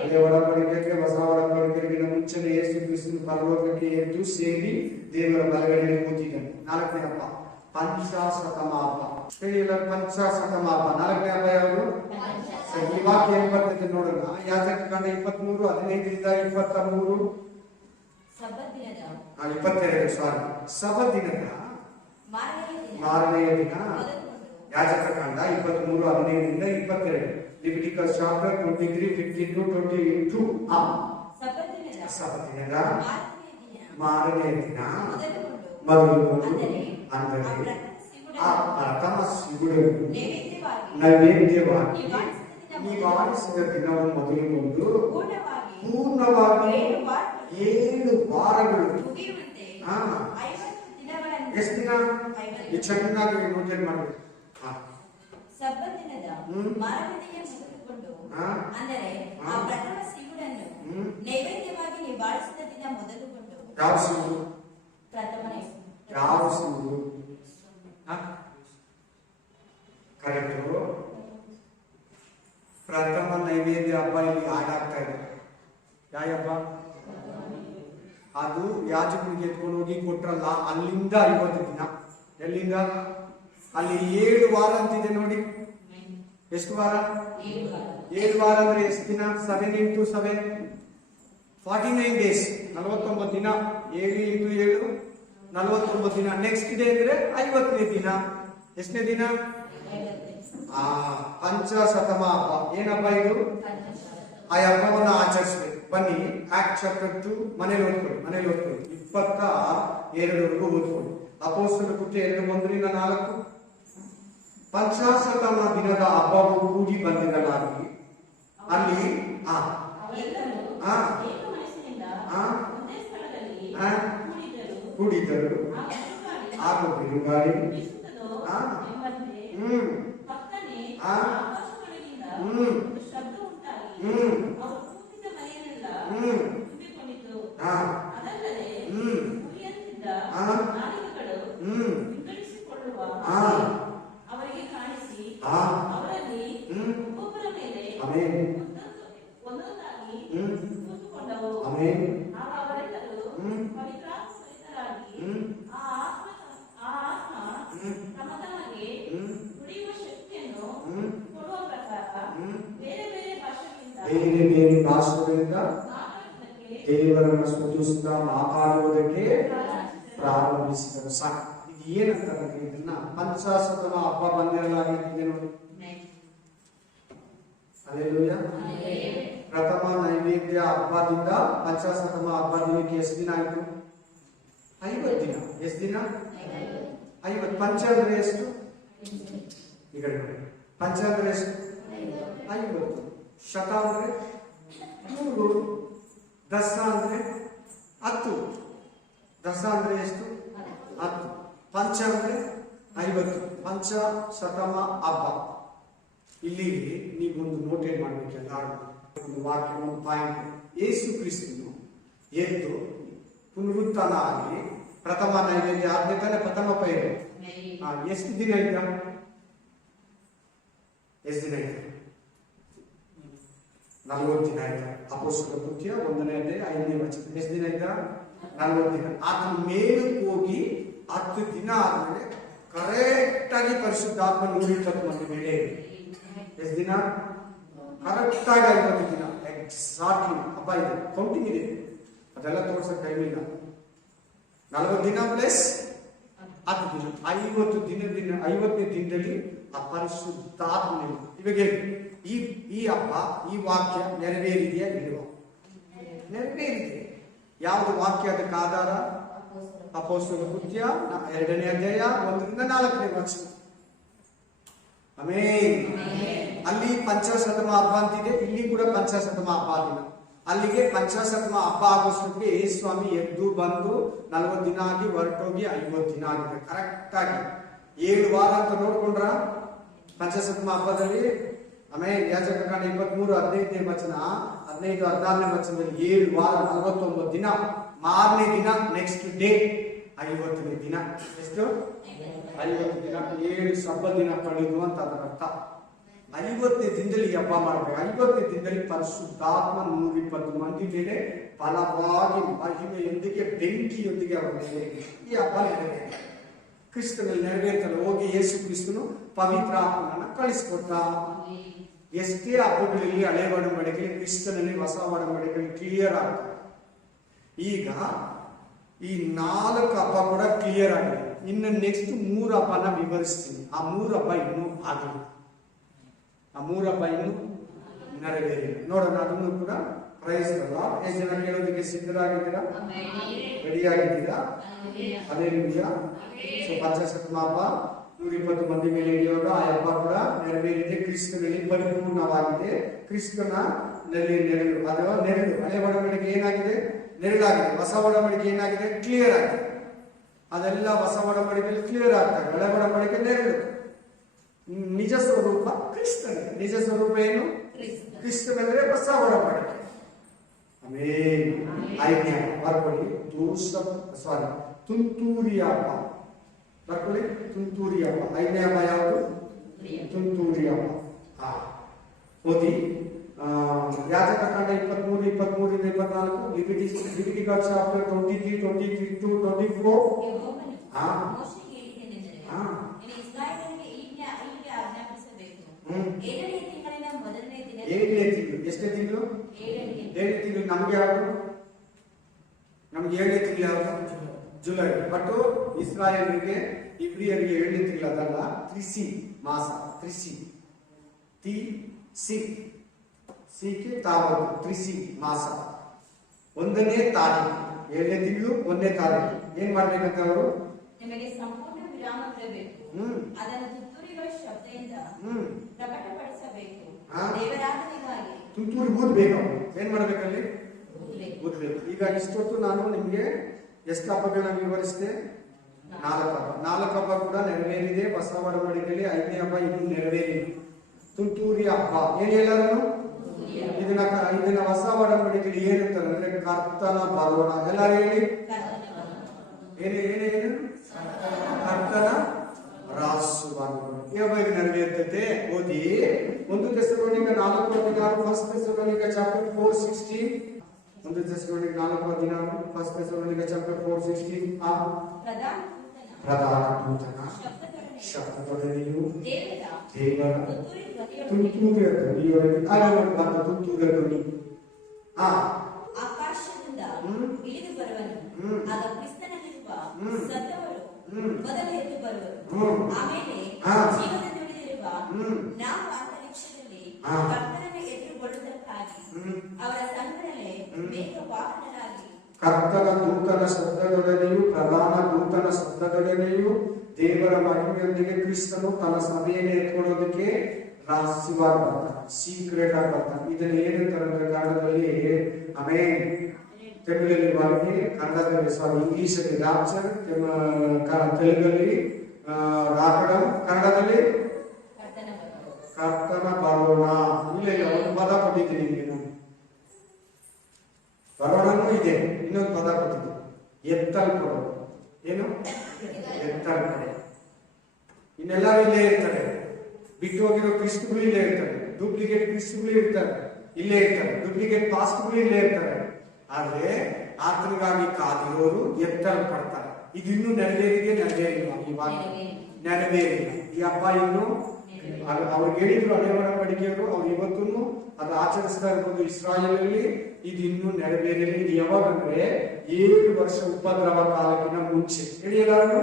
ಹಳೆ ಒಡಂಬಡಿಕೆಗೆ ಹೊಸ ಒಡಂಬಡಿಕೆಗಿಂತ ಮುಂಚೆನೆ ಯೇಸು ಕ್ರಿಸ್ತನ ಪರಲೋಕಕ್ಕೆ ಎದ್ದು ಸೇರಿ ದೇವರ ಬಲಗಡೆಯಲ್ಲಿ ಕೂತಿದ್ದಾನೆ. 4ನೇ ಹಬ್ಬ ಪಂಚಾಶತಮ ಹಬ್ಬ. ಪಂಚಾಶತಮ ಹಬ್ಬ 4ನೇ ಹಬ್ಬ ಯಾವುದು? ಈ ವಾಕ್ಯ ಏನ್ ಬರ್ತದೆ ನೋಡೋಣ. ಯಾಜಕಕಾಂಡ 23 15ರಿಂದ 23. 22 ಸಬ್ಬತ್ ದಿನದ ಮಾರನೆಯ ದಿನ. ಯಾಜಕಕಾಂಡ 23 15ರಿಂದ 22. ಲಿವಿಟಿಕಸ್ ಚಾಪ್ಟರ್ 23 15-22. ಸಬ್ಬತ್ ದಿನದ ಮಾರನೆಯ ದಿನ ಮೊದಲುಗೊಂಡು ಅಂದರೆ ಆ ಪ್ರಥಮ ಸಿಗುಡು ನೈವೇದ್ಯವಾಗಿ ನಿವಾರಿಸಿದ ದಿನವು ಮೊದಲುಗೊಂಡು ಪೂರ್ಣವಾಗಿ ಪೂರ್ಣವಾಗಿ 7 ವಾರಗಳು. ಮುಗಿಯುವಂತೆ ಹಾ 50 ದಿನಗಳನ್ನು ಎಷ್ಟು ದಿನ? ಇದು ಚೆನ್ನಾಗಿ ನೋಟೇಟ್ ಮಾಡಬೇಕು. ಸಬ್ಬತ್ ದಿನದ ಮಾರನೆಯ ಮೊದಲುಗೊಂಡು ಹಾ. ಅಂದರೆ ಆ ಪ್ರಥಮ ಸಿಗುಡನ್ನು ನೈವೇದ್ಯವಾಗಿ ನಿವಾಳಿಸಿದ ದಿನ ಮೊದಲುಗೊಂಡು. ಯಾವ ಸಿಗು? ಪ್ರಥಮ ಯಾವ ಸಿಗು? ಕರೆಕ್ಟು. ಪ್ರಥಮ ನೈವೇದ್ಯ ಹಬ್ಬ ಇಲ್ಲಿ ಆಡಾಗ್ತಾ ಇದೆ. ಯಾವ ಹಬ್ಬ? ಅದು ಯಾಜಕನಿಗೆ ಎತ್ಕೊಂಡು ಹೋಗಿ ಕೊಟ್ರಲ್ಲ, ಅಲ್ಲಿಂದ 50 ದಿನ. ಎಲ್ಲಿಂದ? ಅಲ್ಲಿ 7 ವಾರ ಅಂತಿದೆ ನೋಡಿ. ಎಷ್ಟು ವಾರ? 7 ವಾರ ಅಂದ್ರೆ ಎಷ್ಟು ದಿನ? 7 into 7 49 ಡೇಸ್. 49 ದಿನ. 7 into 7 49 ದಿನ. ನೆಕ್ಸ್ಟ್ ಡೇ ಅಂದ್ರೆ 50ನೇ ದಿನ. ಎಷ್ಟನೇ ದಿನ? ಪಂಚಶತಮ ಹಬ್ಬ. ಏನಬ್ಬ ಇದು? ಆ ಹಬ್ಬವನ್ನು ಆಚರಿಸ್ಬೇಕು. ಬನ್ನಿ, ಆಕ್ಟ್ ಚಾಪ್ಟರ್ 2 ಮನೇಲಿ ಓದ್ಕೊಳ್ಳಿ. 22ವರೆಗೂ ಓದ್ಕೊಳ್ಳಿ. ಅಪೊಸ್ತಲರ ಕೃತ್ಯ 2:1-4. ಪಂಚಾಶತಮ ದಿನದ ಹಬ್ಬವು ಕೂಡಿ ಬಂದಿರಲಾಗಿ ಅಲ್ಲಿ ಕೂಡಿದರು. ಆಗ ಬಿರುಗಾಳಿ ಅವರಿಗೆ ಕಾಣಿಸಿ ಅವರಲ್ಲಿ ಒಬ್ಬೊಬ್ಬರ ಮೇಲೆ ಒಂದೊಂದಾಗಿ ಕೂತುಕೊಂಡವು. ಆಗ ಅವರೆಲ್ಲರೂ ಪವಿತ್ರಾತ್ಮಭರಿತರಾಗಿ ಆ ಆತ್ಮ ತಮ್ಮ ತಮಗೆ ನುಡಿಯುವ ಶಕ್ತಿಯನ್ನು ಕೊಡುವ ಪ್ರಕಾರ ಬೇರೆ ಬೇರೆ ಭಾಷೆಗಳಿಂದ ದೇವರನ್ನು ಸ್ತುತಿಸುತ್ತಾ ಮಾತಾಡುವುದಕ್ಕೆ ಪ್ರಾರಂಭಿಸಿದರು. ಸಾಕು. ಇದು ಏನಂತಾರೆ? ಇದನ್ನ ಪಂಚಾಶತಮ ಹಬ್ಬ ಬಂದಿರಲಾಗಿದೆ ನೋಡಿ. ಹಲ್ಲೆಲೂಯಾ. ಪ್ರಥಮ ನೈವೇದ್ಯ ಹಬ್ಬದಿಂದ ಪಂಚಾಶತಮ ಹಬ್ಬ ದಿನಕ್ಕೆ ಎಷ್ಟು ದಿನ ಆಯ್ತು? 50 ದಿನ. ಎಷ್ಟು ದಿನ? 50. ಪಂಚ ಅಂದ್ರೆ ಎಷ್ಟು? ಈಗ ಪಂಚ ಅಂದ್ರೆ ಎಷ್ಟು? 50. ಶತ ಅಂದ್ರೆ 3. ದಸ ಅಂದ್ರೆ 10. ದಸ ಅಂದ್ರೆ ಎಷ್ಟು? 10. ಪಂಚ ಅಂದ್ರೆ 50. ಪಂಚಶತಮ ಹಬ್ಬ. ಇಲ್ಲಿ ನೀವೊಂದು ನೋಟೇಟ್ ಮಾಡ್ಬೇಕಲ್ಲ, ಒಂದು ವಾಕ್ಯ, ಒಂದು ಪಾಯಿಂಟ್. ಯೇಸು ಕ್ರಿಸ್ತನು ಎದ್ದು ಪುನರುತ್ಥಾನ ಆಗಿ ಪ್ರಥಮ ನೈವೇದ್ಯ ಆದ್ಮೇಲೆ ಪ್ರಥಮ ಪೈರು ಎಷ್ಟು ದಿನ ಇದ್ದ? ಎಷ್ಟು ದಿನ ಇದ್ದ? 40 ದಿನ ಆಯ್ತ. ಅಪೊಸ್ತಲರ ಕೃತ್ಯ 1ನೇ ಅಧ್ಯಾಯ 5ನೇ ವಚನ. ಎಷ್ಟು ದಿನ ಇದ್ದ? 40 ದಿನ. ಆತನ ಮೇಲಕ್ಕೆ ಹೋಗಿ 10 ದಿನ ಆದ್ಮೇಲೆ ಕರೆಕ್ಟ್ ಆಗಿ ಪರಿಶುದ್ಧಾತ್ಮ 120 ಮಂದಿ ಮೇಲೆ. ಎಷ್ಟು ದಿನ? ಕರೆಕ್ಟ್ ಆಗಿ 50 ದಿನ. ಎಕ್ಸಾಕ್ಟ್ಲಿ ಹಬ್ಬ ಇದೆ, ಕೌಂಟಿಂಗ್ ಇದೆ. ಅದೆಲ್ಲ ತೋರ್ಸಕ್ ಟೈಮ್ ಇಲ್ಲ. 40 ದಿನ ಪ್ಲಸ್ 10 ದಿನ, 50 ದಿನ. 50ನೇ ದಿನದಲ್ಲಿ ಆ ಪರಿಶುದ್ಧಾತ್ಮ ಇವಾಗ ಈ ಹಬ್ಬ, ಈ ವಾಕ್ಯ ನೆರವೇರಿದೆಯಾ ಇಲ್ವಾ? ನೆರವೇರಿದೆ. ಯಾವುದು ವಾಕ್ಯ ಅದಕ್ಕೆ ಆಧಾರ? ಅಪೊಸ್ತಲರ ಕೃತ್ಯ 2ನೇ ಅಧ್ಯಾಯ 1-4ನೇ ವಚನ. ಆಮೆನ್. ಅಲ್ಲಿ ಪಂಚಾಶತಮ ಹಬ್ಬ ಅಂತಿದೆ, ಇಲ್ಲಿ ಕೂಡ ಪಂಚಾಶತಮ ಹಬ್ಬ ದಿನ. ಅಲ್ಲಿಗೆ ಪಂಚಾಶತಮ ಹಬ್ಬ ಆಗೋಷ್ಟೊತ್ತಿಗೆ ಯೇಸು ಸ್ವಾಮಿ ಎದ್ದು ಬಂದು 40 ದಿನ ಆಗಿ ಹೊರಟೋಗಿ 50 ದಿನ ಆಗಿದೆ. ಕರೆಕ್ಟ್ ಆಗಿ 7 ವಾರ ಅಂತ ನೋಡ್ಕೊಂಡ್ರ ಪಂಚಾಶತಮ ಹಬ್ಬದಲ್ಲಿ. ಆಮೇಲೆ ಯಾಜಕಕಾಂಡ 23:15ನೇ ವಚನ, 15-16ನೇ ವಚನದಲ್ಲಿ 7 ವಾರ 49 ದಿನ. ಮಾರನೇ ದಿನ ನೆಕ್ಸ್ಟ್ ಡೇ 50ನೇ ದಿನ. ಎಷ್ಟು? 50 ದಿನ. 7 ಸಬ್ಬ ದಿನ ಕಳೆದು ಅಂತ ಅದರ ಅರ್ಥ. 50ನೇ ದಿನದಲ್ಲಿ ಹಬ್ಬ ಮಾಡ್ಬೇಕು. 50ನೇ ದಿನದಲ್ಲಿ ಪರಿಶುದ್ಧಾತ್ಮ 120 ಮಂದಿ ಮೇಲೆ ಬಲವಾಗಿ ಮಹಿಮೆಯೊಂದಿಗೆ ಬೆಂಕಿಯೊಂದಿಗೆ ಅವರ ಮೇಲೆ ಈ ಹಬ್ಬ ನೆರವೇರಿದೆ. ಕ್ರಿಸ್ತನಲ್ಲಿ ನೆರವೇರ್ತಲ್ಲ. ಹೋಗಿ ಯೇಸು ಕ್ರಿಸ್ತನು ಪವಿತ್ರ ಆತ್ಮನನ್ನ ಕಳಿಸಿಕೊಟ್ಟ. ಎಷ್ಟೇ ಹಬ್ಬಗಳಲ್ಲಿ ಹಳೆ ಒಡಂಬಡಿಕೆ, ಕ್ರಿಸ್ತನಲ್ಲಿ ಹೊಸ ಒಡಂಬಡಿಕೆ ಕ್ಲಿಯರ್ ಆಗ್ತದೆ. ಈಗ ಈ 4 ಹಬ್ಬ ಕೂಡ ಕ್ಲಿಯರ್ ಆಗಿದೆ. ಇನ್ನು ನೆಕ್ಸ್ಟ್ 3 ಹಬ್ಬನ ವಿವರಿಸ್ತೀನಿ. ಆ 3 ಹಬ್ಬ ಇನ್ನೂ ಆಗಿಲ್ಲ. ಆ 3 ಹಬ್ಬ ಇನ್ನೂ ನೆರವೇರಿಲ್ಲ. ನೋಡೋಣ, ಅದನ್ನು ಕೂಡ ಪ್ರೈಸ್ ಅಲ್ಲ. ಎಷ್ಟು ಜನ ಕೇಳೋದಕ್ಕೆ ಸಿದ್ಧರಾಗಿದ್ದೀರಾ? ರೆಡಿ ಆಗಿದ್ದೀರಾ? ಹಲ್ಲೆಲೂಯಾ. ಸೊ ಪಂಚಾಶತಮ ಹಬ್ಬ 120 ಮಂದಿ ಮೇಲೆ ಹಿಡಿಯುವಾಗ ಆ ಹಬ್ಬ ಕೂಡ ನೆರವೇರಿದೆ. ಕ್ರಿಸ್ತನಲ್ಲಿ ಪರಿಪೂರ್ಣವಾಗಿದೆ. ಕ್ರಿಸ್ತನ ನೆರಳು ಅಥವಾ ನೆರಳು. ಹಳೆ ಒಡಂಬಡಿಕೆ ಏನಾಗಿದೆ? ನೆರಳಾಗಿದೆ. ಹೊಸ ಒಡಂಬಡಿಕೆ ಏನಾಗಿದೆ? ಕ್ಲಿಯರ್ ಆಗಿದೆ. ಅದೆಲ್ಲ ಹೊಸ ಒಡಂಬಡಿಕೆಯಲ್ಲಿ ಕ್ಲಿಯರ್ ಆಗ್ತದೆ. ಹಳೆ ಒಡಂಬಡಿಕೆ ನೆರಳು. ನಿಜ ಸ್ವರೂಪ ಕ್ರಿಸ್ತನೇ. ನಿಜ ಸ್ವರೂಪ ಏನು? ಕ್ರಿಸ್ತನೆಂದರೆ ಹೊಸ ಒಡಂಬಡಿಕೆ. ಆಮೇಲೆ ಐದನೇ ಬರ್ಕೊಳ್ಳಿ. ತುಂತೂರಿ ಹಬ್ಬ ಬರ್ಕೊಳ್ಳಿ. ತುಂತೂರಿ ಹಬ್ಬ. ಐದನೇ ಹಬ್ಬ ಯಾವುದು? ತುಂತೂರಿ ಹಬ್ಬ. ಓದಿ. ಯಾಜಕಕಾಂಡ 23, 23-24, ಲಿವಿಟಿಕಸ್ ಚಾಪ್ಟರ್ 23, 23-24. ಏಳನೇ ತಿಂಗಳು. ಎಷ್ಟನೇ ತಿಂಗಳು? 7 ತಿಂಗಳು. ನಮ್ಗೆ ಯಾವುದು? ನಮ್ಗೆ 7ನೇ ತಿಂಗಳು ಯಾವುದು? ಜುಲೈ. ಬಟ್ ಇಸ್ರಾಯೇಲರಿಗೆ ಇಬ್ರಿಯರಿಗೆ 7ನೇ ತಿಂಗಳು ಅದಲ್ಲ. ತ್ರಿಸಿ ಮಾಸ. ತ್ರಿಸಿ ಸಿಕ್ಕೆ ತಾವು ತ್ರಿಸಿ ಮಾಸ. 1ನೇ ತಾರೀಕು 7ನೇ ತಿಂಗಳು 1ನೇ ತಾರೀಕು. ಏನ್ ಮಾಡ್ಬೇಕಂತ ಅವರು? ನಿಮಗೆ ಸಂಪೂರ್ಣ ವಿರಾಮ ಬರಬೇಕು. ಅದನ್ನು ತುತ್ತೂರಿಗಳ ಶಬ್ದದಿಂದ ಪ್ರಕಟಪಡಿಸಬೇಕು. ದೇವರಾಧನೆಗಾಗಿ ತುಂತೂರಿ ಊದ್ಬೇಕು. ಏನ್ ಮಾಡ್ಬೇಕಲ್ಲಿ? ಊದ್ಬೇಕು. ಈಗ ಇಷ್ಟೊತ್ತು ನಾನು ನಿಮ್ಗೆ ಎಷ್ಟು ಹಬ್ಬಗಳನ್ನ ವಿವರಿಸಿದೆ? 4 ಹಬ್ಬ. 4 ಹಬ್ಬ ಕೂಡ ನೆರವೇರಿದೆ. ಹೊಸ ಒಡಂಬಡಿಕೆಯಲ್ಲಿ 5ನೇ ಹಬ್ಬ ಇನ್ನು ನೆರವೇರಿದೆ. ತುಂತೂರಿ ಹಬ್ಬ ಏನ್ ಹೇಳೋದು? ಇದನ್ನ ಹೊಸ ಒಡಂಬಡಿಕೆಯಲ್ಲಿ ಏನಂತಾರೆ? ಕರ್ತನ ಬರೋಣ. ಎಲ್ಲರೂ ಹೇಳಿ. ಏನೇನು? ಕರ್ತನ ರಾಸುವಾಗುವುದು. ಯಾವಾಗ ನೆರವೇರ್ತದೆ? ಓದಿ. 1 ಥೆಸಲೋನಿಕ 4:16, 1 ಥೆಸಲೋನಿಕ ಚಾಪ್ಟರ್ 4:16. 1 ಥೆಸಲೋನಿಕ 4:16, 1 ಥೆಸಲೋನಿಕ ಚಾಪ್ಟರ್ 4:16. ಪ್ರಧಾನ ದೂತನ ಶಬ್ದದೊಡನೆಯೂ ದೇವರ ತುಂತುರಿಯ ಧ್ವನಿಯೊಡನೆ. ತುಂತುರಿಯ ಧ್ವನಿ ಆಕಾಶದಿಂದ ಇಳಿದು ಬರುವನು. ಆಗ ಕ್ರಿಸ್ತನಲ್ಲಿರುವ ಸತ್ತವರು ಮೊದಲು ಎದ್ದು ಬರುವರು. ಆಮೇಲೆ ಜೀವನದಲ್ಲಿ ಉಳಿದಿರುವ ನಾವು ಅಂತರಿಕ್ಷದಲ್ಲಿ ಕರ್ತನನ್ನು ಎದುರುಗೊಳ್ಳುವುದಕ್ಕಾಗಿ ಅವರ ಸಂಗಡಲೇ ಮೇಘವಾಹನರಾಗಿ ಕರ್ತನ ದೂತನ ಶಬ್ದದೊಡನೆಯೂ ಪ್ರಧಾನ ದೂತನ ಶಬ್ದದೊಡನೆಯೂ ದೇವರ ಮಹಿಮೆಯೊಂದಿಗೆ ಕ್ರಿಸ್ತನು ತನ್ನ ಸಭೆಯನ್ನು ಎತ್ಕೊಳ್ಳೋದಕ್ಕೆ ರಹಸ್ಯವಾಗಿ ಬರ್ತಾನೆ. ಸೀಕ್ರೆಟ್ ಆಗಿ ಬರ್ತಾನೆ. ಇದನ್ನ ಏನಂತಾರೆ ಕನ್ನಡದಲ್ಲಿ? ಆಮೇನ್. ತೆಲುಗಲ್ಲಿ ಬಾಗಿ, ಕನ್ನಡದಲ್ಲಿ ಇಂಗ್ಲಿಷಲ್ಲಿ ರಾಪ್ಚರ್, ತೆಲುಗಲ್ಲಿ ರಾಕಡಂ, ಕನ್ನಡದಲ್ಲಿ ಕರ್ತನ ಬರೋಣ. ಇಲ್ಲ ಒಂದು ಪದ ಕೊಟ್ಟಿದ್ದೀನಿ ನಿಮಗೆ ನಾನು. ಬರೋಣನೂ ಇದೆ. ಇನ್ನೊಂದು ಪದ ಕೊಟ್ಟಿದ್ದೀನಿ, ಎತ್ತಲ್ಪಡೋದು. ಏನು? ಎತ್ತಲ್ಪಡೆ. ಇನ್ನೆಲ್ಲರೂ ಇಲ್ಲೇ ಇರ್ತಾರೆ. ಬಿಟ್ಟು ಹೋಗಿರೋ ಕ್ರಿಸ್ತಗಳು ಇಲ್ಲೇ ಇರ್ತಾರೆ. ಡೂಪ್ಲಿಕೇಟ್ ಕ್ರಿಸ್ತಗಳು ಇರ್ತಾರೆ, ಇಲ್ಲೇ ಇರ್ತಾರೆ. ಡೂಪ್ಲಿಕೇಟ್ ಪಾಸ್ಟ್ಗಳು ಇಲ್ಲೇ ಇರ್ತಾರೆ. ಆದ್ರೆ ಆತನಿಗಾಗಿ ಕಾದಿರೋರು ಎತ್ತಲ್ಪಡ್ತಾರೆ. ಇದು ಇನ್ನೂ ನೆರವೇರಿಲ್ಲ. ಇವಾಗ ನೆರವೇರಿಲ್ಲ. ಈ ಹಬ್ಬ ಇನ್ನು ಅವ್ರಿಗೆ ಹೇಳಿದ್ರು ಹಳೆ ಒಡಂಬಡಿಕೆಯವರು. ಅವ್ರು ಇವತ್ತು ಅದು ಆಚರಿಸ್ತಾ ಇರ್ಬೋದು ಇಸ್ರಾಯೇಲಲ್ಲಿ. ಇದು ಇನ್ನೂ ನೆರವೇರಿಲ್ಲ. ಇದು ಯಾವಾಗಂದ್ರೆ 7 ವರ್ಷ ಉಪದ್ರವ ಕಾಲಕ್ಕಿನ ಮುಂಚೆ. ಹೇಳಿಯಲ್ಲಾರು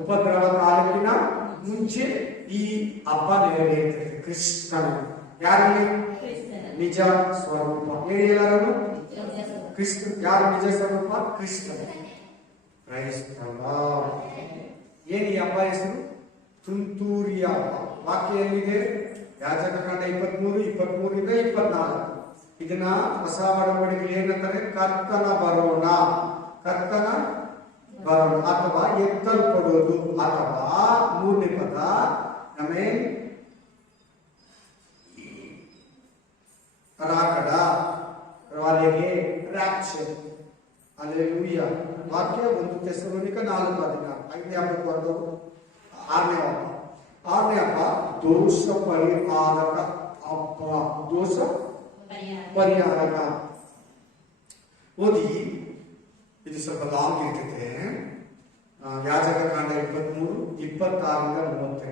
ಉಪದ್ರವ ಕಾಲಕ್ಕಿನ ಮುಂಚೆ ಈ ಹಬ್ಬ ನೆರವೇರ್ತದೆ. ಕ್ರಿಸ್ತನ ಯಾರಲ್ಲಿ ನಿಜ ಸ್ವರೂಪ. ಹೇಳಿಯಲ್ಲಾರು ಕ್ರಿಸ್ತ ಯಾರು ನಿಜ ಸ್ವರೂಪ? ಕ್ರಿಸ್ತನ. ಏನ್ ಈ ಹಬ್ಬ ಹೆಸರು? ತುಂತೂರಿ ಹಬ್ಬ. ವಾಕ್ಯ ಎಲ್ಲಿದೆ? ಯಾಜಕಕಾಂಡ 23, 23-24. ಇದನ್ನ ಹೊಸ ಒಡಂಬಡಿಕೆಯಲ್ಲಿ ಏನಂತಾರೆ? ಕರ್ತನ ಬರೋಣ. ಕರ್ತನ ಬರೋಣ ಅಥವಾ ಎತ್ತಲ್ಪಡೋದು. ಅಥವಾ 3ನೇ ಪದ ಆಮೇಲೆ ರಾಕಡ, ವಾಲೆಗೆ, ರಾಪ್ಚರ್. ಹಲ್ಲೆಲೂಯಾ. ವಾಕ್ಯ 1 ಥೆಸಲೋನಿಕ 4:16. 5ನೇ ಹಬ್ಬಕ್ಕೆ ಬರೋದು 6ನೇ ಹಬ್ಬ. 6ನೇ ಹಬ್ಬ ದೋಷ ಪರಿಹಾರಕ ಹಬ್ಬ. ದೋಷ ಪರಿಹಾರಕ. ಓದಿ. ಇದು ಸ್ವಲ್ಪ ಲಾಂಗ್ ಇರ್ತದೆ. ಯಾಜಕಕಾಂಡ 23, 26-30.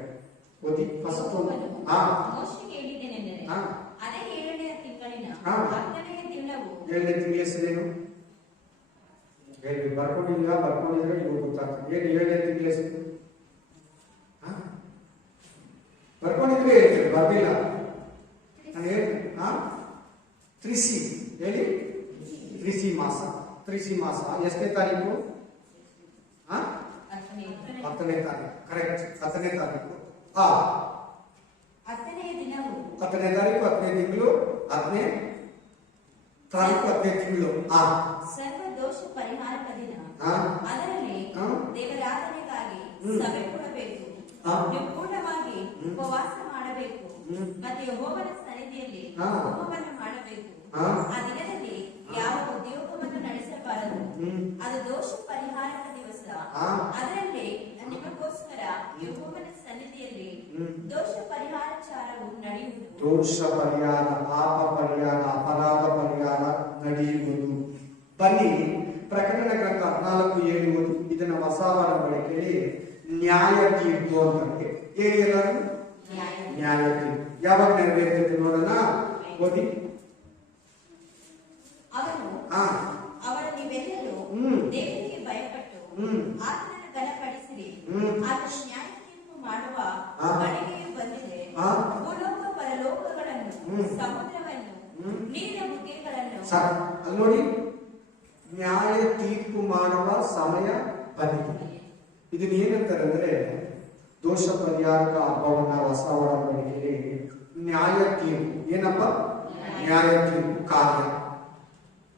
ಓದಿ. ಫಸ್ಟ್ ಅದೇ 7ನೇ ತಿಂಗಳಿನ 10ನೇ ದಿನವು. 7ನೇ ತಿಂಗಳ ಹೆಸರೇನು? ಬರ್ಕೊಂಡಿದ್ರೆ ಇವಾಗ ಗೊತ್ತಾಗ್ತದೆ. ಏನು 7ನೇ ತಿಂಗಳ ಹೆಸರು? ಬರ್ಕೊಂಡಿದ್ರೆ ಹೇಳ್ತೇನೆ, ಬರ್ದಿಲ್ಲ ನಾನು ಹೇಳ್ತೇನೆ. ತ್ರಿಸಿ ಹೇಳಿ. ತ್ರಿಸಿ ಮಾಸ. ತ್ರಿಸಿ ಮಾಸ ಎಷ್ಟನೇ ತಾರೀಕು? 10ನೇ ತಾರೀಕು ಕರೆಕ್ಟ್ 10ನೇ ತಾರೀಕು 10ನೇ ದಿನವು 10ನೇ ತಾರೀಕು 10ನೇ ತಿಂಗಳು 10ನೇ ತಾರೀಕು 10ನೇ ತಿಂಗಳು ಸರ್ವ ದೋಷ ಪರಿಹಾರಕ ದಿನ. ಅದರಲ್ಲಿ ದೇವರಾಧನೆಗಾಗಿ ಸಭೆ ಕೊಡಬೇಕು. ನೀವು ಪೂರ್ಣವಾಗಿ ಉಪವಾಸ ಮಾಡಬೇಕು ಮತ್ತೆ ಯೆಹೋವನ ಸನ್ನಿಧಿಯಲ್ಲಿ ಹೋಮವನ್ನು ಮಾಡಬೇಕು. ಆ ದಿನದಲ್ಲಿ ಯಾವ ಉದ್ಯೋಗವನ್ನು ನಡೆಸಬಾರದು. ಅದು ದೋಷ ಪರಿಹಾರಕ ದಿವಸ. ಅದರಲ್ಲಿ ನಿಮಗೋಸ್ಕರ ಯೆಹೋವನ ಸನ್ನಿಧಿಯಲ್ಲಿ ದೋಷ ಪರಿಹಾರಚಾರವು ನಡೆಯುವುದು. ದೋಷ ಪರಿಹಾರ, ಪಾಪ ಪರಿಹಾರ, ಅಪರಾಧ ಪರಿಹಾರ ನಡೆಯುವುದು. ಬನ್ನಿ ಪ್ರಕಟಣೆ ಗ್ರಂಥ 14:7 ಇದನ್ನ ಹೊಸ ಒಡಂಬಡಿಕೆಯಲ್ಲಿ ನ್ಯಾಯ ತೀರ್ಪು ಅಂತಾರೆ. ಹೇಳಿ ಎಲ್ಲರೂ, ನ್ಯಾಯ ತೀರ್ಪು ಯಾವಾಗ ನೆರವೇರ್ತದೆ ನೋಡೋಣ. ಓದಿ. ಅವರ ನೀವೆಲ್ಲರೂ ದೇವರಿಗೆ ಭಯಪಟ್ಟು ಆತನನ್ನು ಘನಪಡಿಸಿರಿ. ಆತನ ನ್ಯಾಯ ತೀರ್ಪು ಮಾಡುವ ಗಳಿಗೆಯು ಬಂದಿದೆ. ಭೂಲೋಕ ಪರಲೋಕಗಳನ್ನು, ಸಮುದ್ರವನ್ನು, ನೀರಿನ ಬುಗ್ಗೆಗಳನ್ನು ನೋಡಿ, ನ್ಯಾಯ ತೀರ್ಪು ಮಾಡುವ ಸಮಯ ಬಂದಿದೆ. ಇದನ್ನ ಏನಂತಾರೆ ಅಂದ್ರೆ ದೋಷ ಪರಿಹಾರಕ ಹಬ್ಬವನ್ನ ಹೊಸ ಒಡಂಬಡಿಕೆಯಲ್ಲಿ ನ್ಯಾಯ ತೀರ್ಪು. ಏನಪ್ಪ? ನ್ಯಾಯ ತೀರ್ಪು ಕಾರ್ಯ.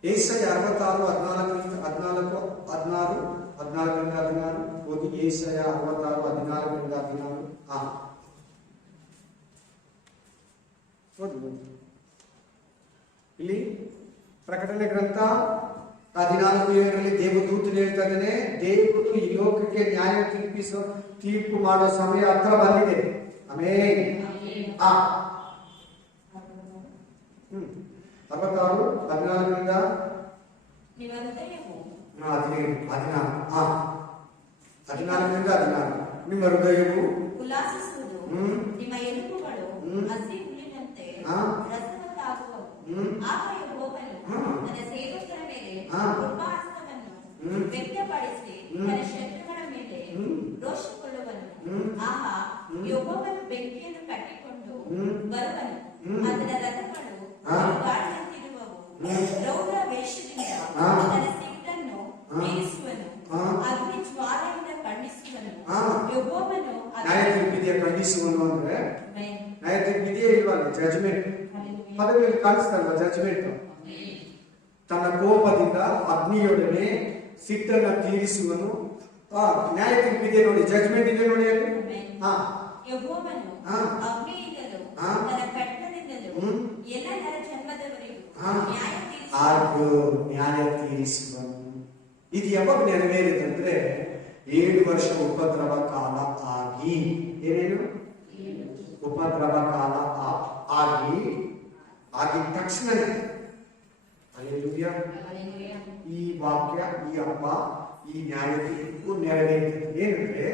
ಏಷಯ 14:14-16 ಓದಿ. ಏಷಯ 66:14-16 ಇಲ್ಲಿ ಪ್ರಕಟಣೆ ಗ್ರಂಥ 14:7 ದೇವದೂತನು ಹೇಳ್ತಾ ಇದ್ದಾನೆ, ದೇವರು ಈ ಲೋಕಕ್ಕೆ ನ್ಯಾಯ ತೀರ್ಪು ಮಾಡೋ ಸಮಯ ಹತ್ರ ಬಂದಿದೆ. ಆಮೇಲೆ 66:14 ನಿಮ್ಮ ಹೃದಯವು ಉಲ್ಲಾಸಿಸುವುದು, ನಿಮ್ಮ ಎಲುಬುಗಳು ಹಸಿ ಹುಲ್ಲಿನಂತೆ ರಸವತ್ತಾಗುವವು. ಆಗ ಯೆಹೋವನು ತನ್ನ ಸೇವಕರ ಮೇಲೆ ಕೃಪಾಹಸ್ತವನ್ನು ವ್ಯಕ್ತಪಡಿಸಿ ತನ್ನ ಶತ್ರುಗಳ ಮೇಲೆ ರೋಷಗೊಳ್ಳುವನು. ಆಹಾ, ಯೆಹೋವನು ಬೆಂಕಿಯನ್ನು ಕಟ್ಟಿಕೊಂಡು ಬರುವನು. ಅದರ ರಥಗಳು ಗಾಳಿಯಂತಿರುವವು. ರೌದ್ರ ವೇಷದಿಂದ ತನ್ನ ಸಿಟ್ಟನ್ನು ತೀರಿಸುವನು. ಅಗ್ನಿ ಜ್ವಾಲೆಯಿಂದ ಖಂಡಿಸುವನು. ಯೆಹೋವನು ನ್ಯಾಯ ತೀರ್ಪಿದೆಯಾ? ಖಂಡಿಸುವನು ಅಂದ್ರೆ ನ್ಯಾಯ ತೀರ್ಪಿದೆಯೇ ಇಲ್ವಾ? ಜಜ್ಮೆಂಟ್ ಪದವಿಯಲ್ಲಿ ಕಾಣಿಸ್ತಲ್ವ? ಜಜ್ಮೆಂಟ್. ತನ್ನ ಕೋಪದಿಂದ ಅಗ್ನಿಯೊಡನೆ ಸಿಟ್ಟನ್ನ ತೀರಿಸುವನು. ನ್ಯಾಯ ತೀರ್ಪಿದೆ ನೋಡಿ, ಜಜ್ಮೆಂಟ್ ಇದೆ ನೋಡಿ ಅಲ್ಲಿ. ಯೆಹೋವನು ಅಗ್ನಿಯಿಂದಲೂ ತನ್ನ ಖಡ್ಗದಿಂದಲೂ ಎಲ್ಲ ನರ ಜನ್ಮದವರಿಗೂ ನ್ಯಾಯ ತೀರಿಸುವನು. ಇದು ಯಾವಾಗ ನೆರವೇರಿದಂದ್ರೆ 7 ವರ್ಷ ಉಪದ್ರವ ಕಾಲ ಆಗಿ. ಏನೇನು? ಉಪದ್ರವ ಕಾಲ ಆಗಿದ ತಕ್ಷಣನೇ ಈ ವಾಕ್ಯ, ಈ ಹಬ್ಬ, ಈ ನ್ಯಾಯ ತೀರ್ಪು ನೆರವೇರ್ತದೆ. ಏನಂದ್ರೆ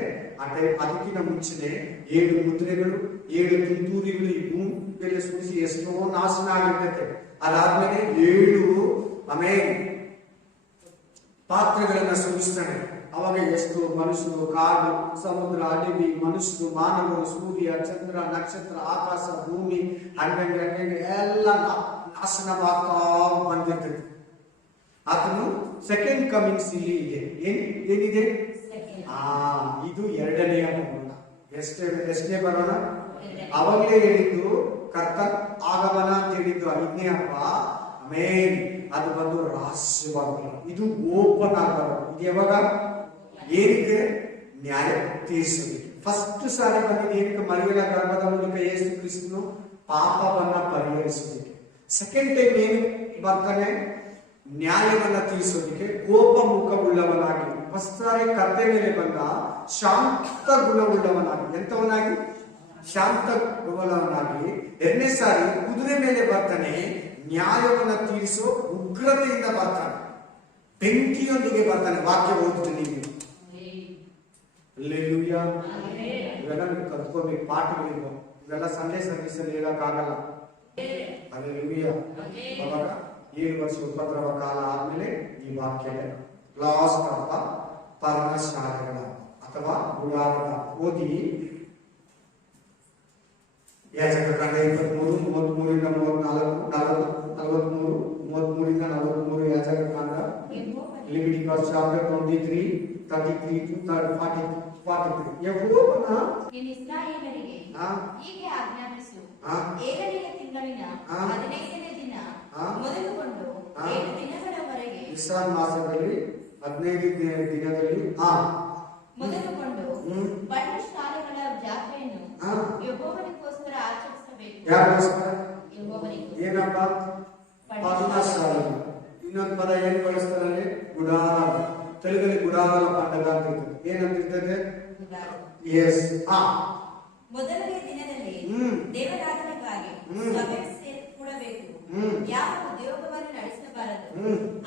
ಅದಕ್ಕಿಂತ ಮುಂಚೆನೆ 7 ಮುದ್ರೆಗಳು, 7 ತುಂತುರಿಗಳು ಈ ಭೂಮಿ ಮೇಲೆ ಸುರಿಸಿ ಎಷ್ಟೋ ನಾಶನ ಆಗಿರ್ತದೆ. ಅದಾದ್ಮೇಲೆ 7 ಪಾತ್ರೆಗಳನ್ನ ಸುರಿಸ್ತಾನೆ. ಅವಾಗ ಎಷ್ಟು ಮನುಷ್ಯರು, ಕಾಡು, ಸಮುದ್ರ, ಅಡವಿ, ಮನುಷ್ಯರು, ಮಾನವರು, ಸೂರ್ಯ, ಚಂದ್ರ, ನಕ್ಷತ್ರ, ಆಕಾಶ, ಭೂಮಿ ಹಂಗೆ ಎಲ್ಲ ನಾಶನವಾಗ್ತಾ ಬಂದಿರ್ತದೆ. ಅದನ್ನು ಸೆಕೆಂಡ್ ಕಮಿಂಗ್ಸ್ ಇಲ್ಲಿ ಇದೆ. ಏನಿದೆ? ಇದು 2ನೇ ಬರೋಣ. ಎಷ್ಟನೇ ಬರೋಣ? ಅವಾಗಲೇ ಹೇಳಿದ್ದು ಕರ್ತ ಆಗಮನ ಅಂತ ಹೇಳಿದ್ದು 5ನೇ ಹಬ್ಬ. ಅದು ಬಂದು ರಹಸ್ಯವಾಗಿ, ಇದು ಓಪನ್ ಆಗಬಾರದು. ಇದು ಯಾವಾಗ? ಏನಕ್ಕೆ? ನ್ಯಾಯ ತೀರಿಸೋದಕ್ಕೆ. ಫಸ್ಟ್ ಸಾರಿ ಬಂದಿದ್ದು ಏನಕ್ಕೆ? ಮರಿಯಳ ಗರ್ಭದ ಮೂಲಕ ಯೇಸು ಕ್ರಿಸ್ತನು ಪಾಪವನ್ನ ಪರಿಹರಿಸೋದಕ್ಕೆ. ಸೆಕೆಂಡ್ ಟೈಮ್ ಏನು ಬರ್ತಾನೆ? ನ್ಯಾಯವನ್ನ ತೀರಿಸೋದಕ್ಕೆ. ಕೋಪ ಮುಖವುಳ್ಳವನಾಗಿ ಫಸ್ಟ್ ಸಾರಿ ಕತ್ತೆ ಮೇಲೆ ಬಂದ ಶಾಂತ ಗುಣವುಳ್ಳವನಾಗಿ. ಎಂತವನಾಗಿ? ಶಾಂತ ಗುಣವುಳ್ಳವನಾಗಿ. 2ನೇ ಸಾರಿ ಕುದುರೆ ಮೇಲೆ ಬರ್ತಾನೆ, ನ್ಯಾಯವನ್ನ ತೀರಿಸೋ ಉಗ್ರತೆಯಿಂದ ಬರ್ತಾನೆ, ಬೆಂಕಿಯೊಂದಿಗೆ ಬರ್ತಾನೆ. ವಾಕ್ಯ ಓದ್ತೀನಿ ನೀವು. ಇವೆಲ್ಲ ನೀವು ಕಲ್ತ್ಕೋಬೇಕು, ಪಾಠಗಳಿಗೂ. ಇವೆಲ್ಲ ಸಂಡೇ ಸರ್ವಿಸ್ ಅಲ್ಲಿ ಹೇಳಕ್ಕಾಗಲ್ಲ. ಅಲ್ಲೆಲೂಯಾ. ಅವಾಗ 7 ವರ್ಷ ಉಪದ್ರವ ಕಾಲ ಆದ್ಮೇಲೆ ಈ ವಾಕ್ಯ ಲಾಸ್ಟ್ ಹಬ್ಬ, ಪರ್ಣಶಾಲೆಗಳ ಅಥವಾ ಗುಡಾರದ. ಓದಿ ಯಾಜಕಕಾಂಡ 23, 33-34, 43, 33-43 ಯಾಜಕಕಾಂಡ. Leviticus chapter 23 33 to 43. ಯೆಹೋವನ ನೀನು ಇಸ್ರಾಯೇಲರಿಗೆ ಹೀಗೆ ಆಜ್ಞಾಪಿಸು, ಆ. 7ನೇ ತಿಂಗಳಿನ ಆ. 15ನೇ ದಿನ ಆ. ಮೊದಲುಗೊಂಡು ಆ. 7 ದಿನಗಳವರೆಗೆ ವಿಶ್ರಾಮ ಮಾಸದಲ್ಲಿ 15 ದಿನದಲ್ಲಿ ಮೊದಲುಗೊಂಡು ಪರ್ಣಶಾಲೆಗಳ ಜಾತ್ರೆಯನ್ನು ಆ. ಯೆಹೋವನಿಗೋಸ್ಕರ ಆಚರಿಸಬೇಕು. ಯಾರಿಗೋಸ್ಕರ? ಯೆಹೋವನಿಗೋಸ್ಕರ. ಏನಪ್ಪ? ಪರ್ಣಶಾಲೆ. ಇನ್ನೊಂದು ಪದ ಏನ್ ಬಳಸ್ತಾರೆ? ಗುಡಾರ. ತೆಲುಗಲ್ಲಿ ಗುಡಾರ ಪಂಡಗ ಅಂತ ಇರ್ತದೆ. ಏನಂತಿರ್ತದೆ? ಎಸ್. ಮೊದಲನೇ ದಿನದಲ್ಲಿ ದೇವರಾಧನೆಗಾಗಿ ಸಭೆ ಕೂಡಬೇಕು. ಯಾವ ಉದ್ಯೋಗವನ್ನು ನಡೆಸಬಾರದು.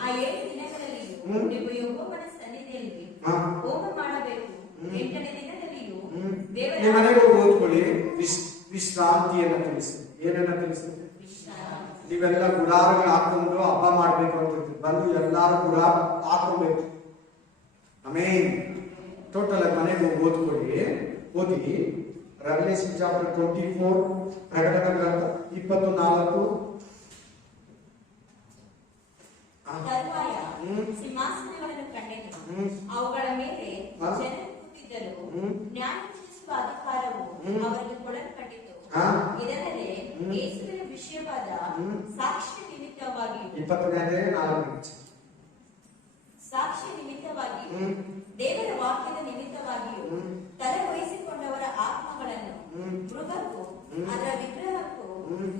ಆ 7 ದಿನಗಳಲ್ಲಿಯೂ ನೀವು ಯೆಹೋವನ ಸನ್ನಿಧಿಯಲ್ಲಿ ಹೋಮ ಮಾಡಬೇಕು. 8ನೇ ದಿನದಲ್ಲಿಯೂ ನಿಮ್ಮ ಮನೆಗೆ ಓದ್ಕೊಳ್ಳಿ. ವಿಶ್ರಾಂತಿಯನ್ನ ತಿಳಿಸಿ. ಏನನ್ನ ತಿಳಿಸಿ? ನೀವೆಲ್ಲ ಗುಡಾರಗಳು ಹಾಕೊಂಡು ಹಬ್ಬ ಮಾಡ್ಬೇಕು ಅಂತ ಬಂದು ಎಲ್ಲಾರು ಗುಡಾರ ಹಾಕೊಬೇಕು. ಆಮೇನ್. ಟೋಟಲ್ ಆಗಿ ಮನೆಗೆ ಓದ್ಕೊಳ್ಳಿ. ಓದಿ ರೆವಲ್ಯೂಷನ್ ಚಾಪ್ಟರ್ 24, ಪ್ರಕಟಣೆ ಗ್ರಂಥ 24. ತರುವಾಯ ಸಿಂಹಾಸನಗಳನ್ನು ಕಂಡೆನು. ಅವುಗಳ ಮೇಲೆ ಜನರು ಕೂತಿದ್ದರು. ನ್ಯಾಯ ವಿಧಿಸುವ ಅಧಿಕಾರವು ಅವರಿಗೆ ಕೊಡಲ್ಪಟ್ಟಿತು. ಇದಲ್ಲದೆ ಯೇಸುವಿನ ವಿಷಯವಾದ ಸಾಕ್ಷಿ ನಿಮಿತ್ತವಾಗಿ 24 ಸಾಕ್ಷಿ ನಿಮಿತ್ತವಾಗಿಯೂ ದೇವರ ವಾಕ್ಯದ ನಿಮಿತ್ತವಾಗಿಯೂ ತಲೆ ವಹಿಸಿಕೊಂಡವರ ಆತ್ಮಗಳನ್ನು ಮೃಗಕ್ಕೂ ಅದರ ವಿಗ್ರಹಕ್ಕೂ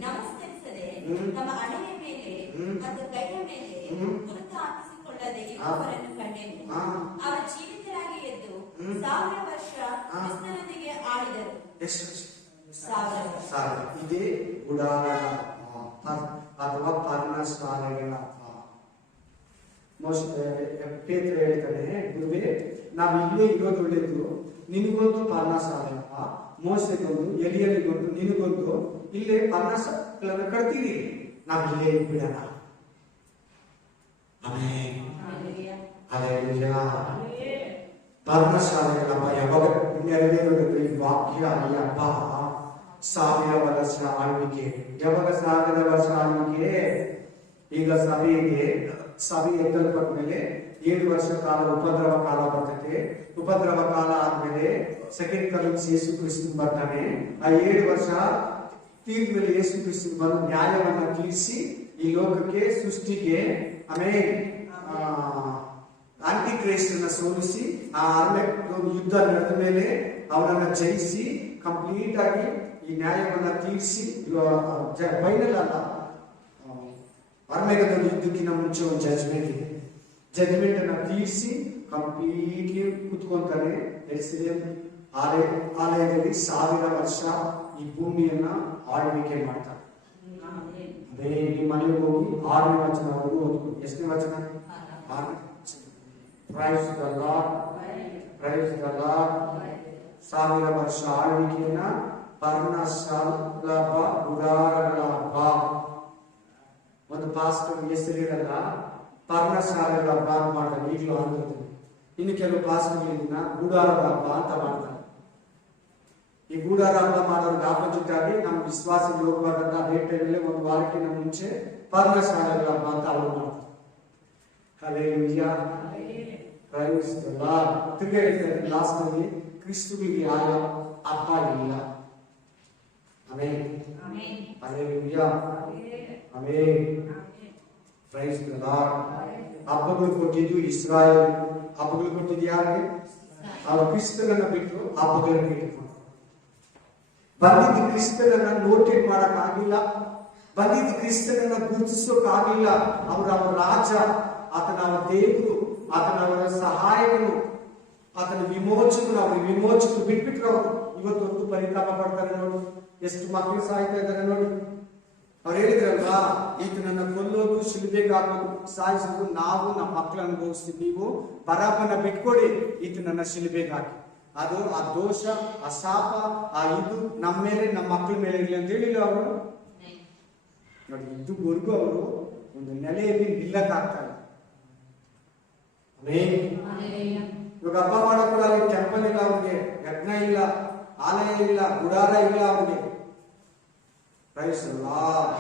ನಮಸ್ಕರಿಸದೆ ತಮ್ಮ ಹಣೆಯ ಮೇಲೆ ಮತ್ತು ಕೈಯ ಮೇಲೆ ಗುರುತು ಹಾಕಿಸಿಕೊಳ್ಳದೆ ಇರುವವರನ್ನು ಕಂಡೆನು. ಅವರು ಜೀವಿತರಾಗಿ ಎದ್ದು 1000 ವರ್ಷ ಕ್ರಿಸ್ತನೊಂದಿಗೆ ಆಳಿದರು. 1000. ಇದೇ ಗುಡಾರ ಅಥವಾ ಪರ್ಣಶಾಲೆಗಳ ಪೇತ್ರ ಹೇಳ್ತಾನೆ, ಗುರುವೇ ನಾವು ಇಲ್ಲೇ ಇರೋದು ಒಳ್ಳೇದು. ನಿನಗೊಂದು ಪರ್ಣಶಾಲೆಯಪ್ಪ, ಮೋಸೆಗೊಂದು, ಎಲಿಯಲಿಗೊಂದು, ನಿನಗೊಂದು ಇಲ್ಲೇ ಪರ್ಣಶಾಲೆಗಳನ್ನು ಕಟ್ತೀವಿ. ನಾವು ಇಲ್ಲೇ ಬಿಡೋಣ. ಪರ್ಣಶಾಲೆಗಳಪ್ಪ ಯಾವಾಗ ನೆರವೇರೋದ್ರಲ್ಲಿ ವಾಕ್ಯ ಈ ಹಬ್ಬ 1000 ವರ್ಷ ಆಳ್ವಿಕೆ. ಯಾವಾಗ 1000 ವರ್ಷ ಆಳ್ವಿಕೆ? ಈಗ ಸಭೆ ಎತ್ತಲ್ಪಟ್ಟ ಮೇಲೆ 7 ವರ್ಷ ಕಾಲ ಉಪದ್ರವ ಕಾಲ ಬರ್ತದೆ. ಉಪದ್ರವ ಕಾಲ ಆದ್ಮೇಲೆ ಸೆಕೆಂಡ್ ಕಮಿಂಗ್ಸ್ ಯೇಸು ಕ್ರಿಸ್ತನ್ ಬರ್ತಾನೆ. ಆ 7 ವರ್ಷ ತೀರ್ದ ಮೇಲೆ ಯೇಸು ಕ್ರಿಸ್ತನ್ ಬಂದು ನ್ಯಾಯವನ್ನ ತೀರಿಸಿ ಈ ಲೋಕಕ್ಕೆ ಸೃಷ್ಟಿಗೆ ಆಮೇಲೆ ಆಂಟಿ ಕ್ರೈಸ್ತನ ಸೋಲಿಸಿ ಆ ಯುದ್ಧ ನಡೆದ ಮೇಲೆ ಅವರನ್ನ ಜಯಿಸಿ ಕಂಪ್ಲೀಟ್ ಆಗಿ ಈ ನ್ಯಾಯವನ್ನ ತೀರಿಸಿ ಫೈನಲ್ ಅಲ್ಲ, ಅರ್ಮೆಗದಲ್ಲಿ ಯುದ್ಧಕ್ಕಿಂತ ಮುಂಚೆ ಒಂದು ಜಜ್ಮೆಂಟ್ ಇದೆ. ಜಜ್ಮೆಂಟ್ ಅನ್ನ ತೀರಿಸಿ ಕಂಪ್ಲೀಟ್ಲಿ ಕುತ್ಕೊಂತಾನೆ. ಆಲಯದಲ್ಲಿ 1000 ವರ್ಷ ಈ ಭೂಮಿಯನ್ನ ಆಳ್ವಿಕೆ ಮಾಡ್ತಾರೆ. ಅದೇ ಈ ಮನೆಗೆ ಹೋಗಿ 6ನೇ ವಚನವರೆಗೂ ಓದ್ಕೊಂಡು. ಎಷ್ಟನೇ ವಚನ? 6. Praise the lord, praise the lord. 1000 ವರ್ಷ ಆಳ್ವಿಕೆಯನ್ನ ಪರ್ಣಶಾಲಾ ಗುಡಾರಗಳ ಹಬ್ಬ. ಒಂದು ಪಾಸ್ಟರ್ ಹೆಸರಿರಲ್ಲ, ಪರ್ಣಶಾಲೆಗಳ ಹಬ್ಬ ಅಂತ ಮಾಡ್ತಾರೆ. ಈಗಲೂ ಆಗ್ತದೆ. ಇನ್ನು ಕೆಲವು ಪಾಸ್ಟರ್ಗಳಿಂದ ಗೂಡಾರದ ಹಬ್ಬ ಅಂತ ಮಾಡ್ತಾರೆ. ಈ ಗೂಡಾರ ಹಬ್ಬ ಮಾಡೋರ್ಗೆ ಆಪೋಸಿಟ್ ಆಗಿ ನಮ್ಮ ವಿಶ್ವಾಸಿಗಳು ಹೋಗುವಾಗಂತ ಅದೇ ಟೈಮಲ್ಲಿ ಒಂದು ವಾರಕ್ಕಿಂತ ಮುಂಚೆ ಪರ್ಣಶಾಲೆಗಳ ಹಬ್ಬ ಅಂತ ಅವರು ಮಾಡ್ತಾರೆ. Hallelujah, praise the lord. ತಿರ್ಗಿ ಹೇಳ್ತಾರೆ ಲಾಸ್ಟ್ ಅಲ್ಲಿ, ಕ್ರಿಸ್ತುವಿಗೆ ಯಾವ ಹಬ್ಬ ಇಲ್ಲ. Amen. Hallelujah, amen. Praise the lord. ಹಬ್ಬಗಳು ಕೊಟ್ಟಿದ್ದು ಇಸ್ರಾಯೇಲ್. ಹಬ್ಬಗಳು ಕೊಟ್ಟಿದ್ದು ಯಾರಿಗೆ? ಅವರು ಕ್ರಿಸ್ತನನ್ನ ಬಿಟ್ಟು ಹಬ್ಬಗಳನ್ನು ಇಟ್ಕೊಂಡು ಬಂದಿದ್ದು ಕ್ರಿಸ್ತನನ್ನ ನೋಟೇಟ್ ಮಾಡಕ್ ಆಗಿಲ್ಲ. ಬಂದಿದ್ದು ಕ್ರಿಸ್ತನನ್ನ ಗುರುತಿಸೋಕಾಗಿಲ್ಲ. ಅವರ ರಾಜ, ಆತನ ಅವರ ದೇವರು, ಆತನ ಅವರ ಸಹಾಯಕನು, ಆತನ ವಿಮೋಚಕನು. ಅವ್ರ ವಿಮೋಚಕರು ಬಿಟ್ಬಿಟ್ರು. ಅವರು ಇವತ್ತೊಂದು ಪರಿತಾಪ ಪಡ್ತಾರೆ ನೋಡಿ. ಎಷ್ಟು ಮಕ್ಕಳು ಸಾಯ್ತಾ ಇದ್ದಾರೆ ನೋಡಿ. ಅವ್ರು ಹೇಳಿದ್ರಲ್ವಾ, ಈತನನ್ನ ಕೊಲ್ಲೋದು, ಶಿಲುಬೆಗೆ ಹಾಕೋದು, ಸಾಯಿಸೋದು ನಾವು ನಮ್ಮ ಮಕ್ಕಳು ಅನುಭವಿಸ್ತೀವಿ. ನೀವು ಬರಾಬನ ಬಿಟ್ಕೊಡಿ, ಈತನನ್ನ ಶಿಲುಬೆಗೆ ಹಾಕಿ. ಅದು ಆ ದೋಷ, ಆ ಶಾಪ, ಆ ಇದು ನಮ್ಮ ಮೇಲೆ, ನಮ್ಮ ಮಕ್ಕಳ ಮೇಲೆ ಇರಲಿ ಅಂತ ಹೇಳಿಲ್ಲ ಅವರು ನೋಡಿ. ಇದುವರೆಗೂ ಅವರು ಒಂದು ನೆಲೆಯಲ್ಲಿ ನಿಲ್ಲಕ್ಕಾಗ್ತಾರೆ. ಇವಾಗ ಹಬ್ಬ ಮಾಡೋಕೆ ಅಲ್ಲಿ ಟೆಂಪಲ್ ಇಲ್ಲ, ಅವ್ರಿಗೆ ಯಜ್ಞ ಇಲ್ಲ, ಆಲಯ ಇಲ್ಲ, ಗುಡಾರ ಇಲ್ಲ ಅವ್ರಿಗೆ. Praise the lord,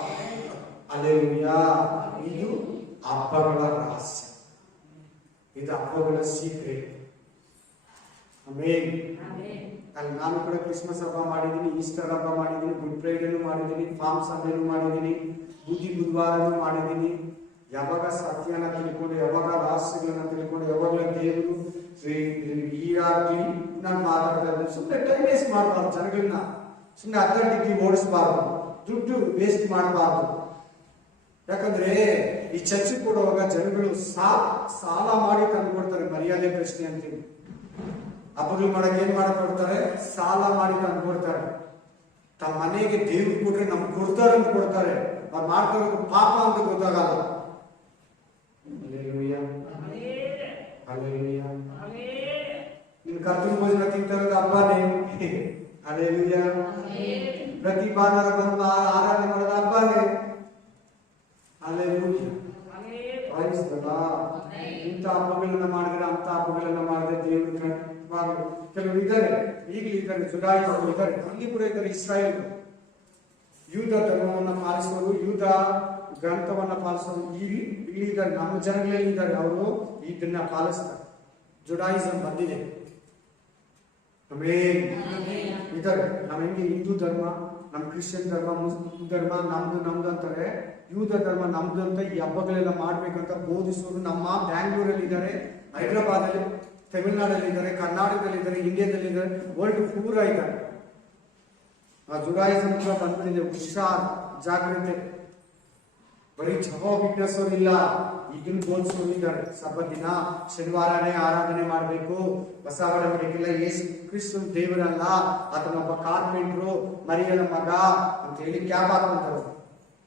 hallelujah. ಇದು ಹಬ್ಬಗಳ ರಹಸ್ಯ, ಇದು ಹಬ್ಬಗಳ ಸೀಕ್ರೆಟ್. ಆಮೆನ್. ಅಲ್ಲಿ ನಾನು ಕೂಡ ಕ್ರಿಸ್ಮಸ್ ಹಬ್ಬ ಮಾಡಿದ್ದೀನಿ, ಈಸ್ಟರ್ ಹಬ್ಬ ಮಾಡಿದ್ದೀನಿ, ಗುಡ್ ಫ್ರೈಡೇನು ಮಾಡಿದ್ದೀನಿ, ಫಾರ್ಮ್ ಸಂಡೇನು ಮಾಡಿದ್ದೀನಿ, ಬುಧವಾರನೂ ಮಾಡಿದ್ದೀನಿ. ಯಾವಾಗ ಸತ್ಯನ ತಿಳ್ಕೊಂಡು, ಯಾವಾಗ ರಹಸ್ಯಗಳನ್ನ ತಿಳ್ಕೊಂಡು, ಯಾವಾಗ ದೇವರು ಈಗಾಗ್ಲಿ ನಾನು ಮಾತಾಡ್ತಾ ಇದ್ದೀನಿ. ಸುಮ್ಮನೆ ಟೈಮ್ ವೇಸ್ಟ್ ಮಾಡಬಾರ್ದು, ಜನಗಳನ್ನ ಸುಮ್ಮನೆ ಅಡ್ಡಡ್ಡಿಕ್ಕಿ ಓಡಿಸಬಾರ್ದು, ದುಡ್ಡು ವೇಸ್ಟ್ ಮಾಡಬಾರ್ದು. ಯಾಕಂದ್ರೆ ಈ ಚರ್ಚೆ ಕೊಡುವಾಗ ಜನಗಳು ಸಾಲ ಮಾಡಿ ತಂದ್ಕೊಡ್ತಾರೆ. ಮರ್ಯಾದೆ ಪ್ರಶ್ನೆ ಅಂತೀವಿ. ಹಬ್ಬಗಳು ಮಾಡಕ್ಕೆ ಏನ್ ಮಾಡಕ್ ಕೊಡ್ತಾರೆ? ಸಾಲ ಮಾಡಿ ತಂದ್ಕೊಡ್ತಾರೆ. ತಮ್ಮ ಮನೆಗೆ ದೇವ್ರು ಕೊಟ್ರೆ ನಮ್ಗೆ ಕೊಡ್ತಾರೆ ಅಂತ ಕೊಡ್ತಾರೆ. ಅವ್ರು ಮಾಡ್ತಾ ಇರೋದು ಪಾಪ ಅಂತ ಗೊತ್ತಾಗಲ್ಲ. ನಿನ್ ಕರ್ತನ ಭೋಜನ ತಿಂತಾ ಇರೋದು ಹಬ್ಬನೇ. ಅಲ್ಲೇಲೂಯಾ. ಪ್ರತಿ ಭಾನುವಾರ ಬಂದು ಆರಾಧನೆ ಮಾಡೋದು ಹಬ್ಬನೇ. ಅಲ್ಲೇಲೂಯಾ. ಇಂಥ ಹಬ್ಬಗಳನ್ನ ಮಾಡಿದ್ರೆ, ಅಂತ ಹಬ್ಬಗಳನ್ನ ಮಾಡಿದ್ರೆ ದೇವ್ರ ಕೆಲವರು ಇದ್ದಾರೆ, ಈಗಲೂ ಇದ್ದಾರೆ, ಜುಡಾಯಿಸರು ಇದ್ದಾರೆ, ಅಲ್ಲಿ ಕೂಡ ಇದ್ದಾರೆ. ಇಸ್ರಾಯೇಲ್ ಯೂದ ಧರ್ಮವನ್ನ ಪಾಲಿಸುವರು, ಯೂದ ಗ್ರಂಥವನ್ನ ಪಾಲಿಸುವರು ಇಲ್ಲಿ ಇದ್ದಾರೆ. ನಮ್ಮ ಜನಗಳಲ್ಲಿ ಇದ್ದಾರೆ, ಅವರು ಇದನ್ನ ಪಾಲಿಸ್ತಾರೆ. ಜುಡಾಯಿಸಂ ಬಂದಿದೆ. ಇದ್ದಾರೆ. ನಾವ್ ಹೆಂಗೆ ಹಿಂದೂ ಧರ್ಮ, ನಮ್ ಕ್ರಿಶ್ಚಿಯನ್ ಧರ್ಮ, ಮುಸ್ಲಿಂ ಧರ್ಮ ನಮ್ದು ಅಂತಾರೆ. ಯೂದ ಧರ್ಮ ನಮ್ದು ಅಂತ ಈ ಹಬ್ಬಗಳೆಲ್ಲ ಮಾಡ್ಬೇಕಂತ ಬೋಧಿಸೋರು ನಮ್ಮ ಬ್ಯಾಂಗ್ಳೂರಲ್ಲಿ ಇದ್ದಾರೆ, ಹೈದರಾಬಾದ್ ಅಲ್ಲಿ, ತಮಿಳುನಾಡಲ್ಲಿ ಇದ್ದಾರೆ, ಕರ್ನಾಟಕದಲ್ಲಿ ಇದ್ದಾರೆ, ಇಂಡಿಯಾದಲ್ಲಿ ಇದ್ದಾರೆ, ವರ್ಲ್ಡ್ ಪೂರ ಇದ್ದಾರೆ. ಆ ಜುಡಾಯಿಸಂ ಕೂಡ ಬಂದ್ಬಿಟ್ಟಿದೆ. ಹುಷಾರ್, ಜಾಗ್ರತೆ. ಬರೀ ಜವಾ ವಿಟ್ನೆಸ್ಸೋರಿಲ್ಲ, ಈಗಿನ ಬೋಧಿಸೋರಿದ್ದಾರೆ. ಸಬ್ಬತ್ ದಿನ ಶನಿವಾರನೇ ಆರಾಧನೆ ಮಾಡಬೇಕು, ಹೊಸ ಒಡಂಬಡಿಕೆಲ್ಲ ಯೇಸು ಕ್ರಿಸ್ತ ದೇವರಲ್ಲ, ಆತನೊಬ್ಬ ಕಾರ್ಪೆಂಟ್ರು, ಮರಿಯನ ಮಗ ಅಂತ ಹೇಳಿ ಕ್ಯಾಪ್ ಹಾಕೊಂತಾರೆ.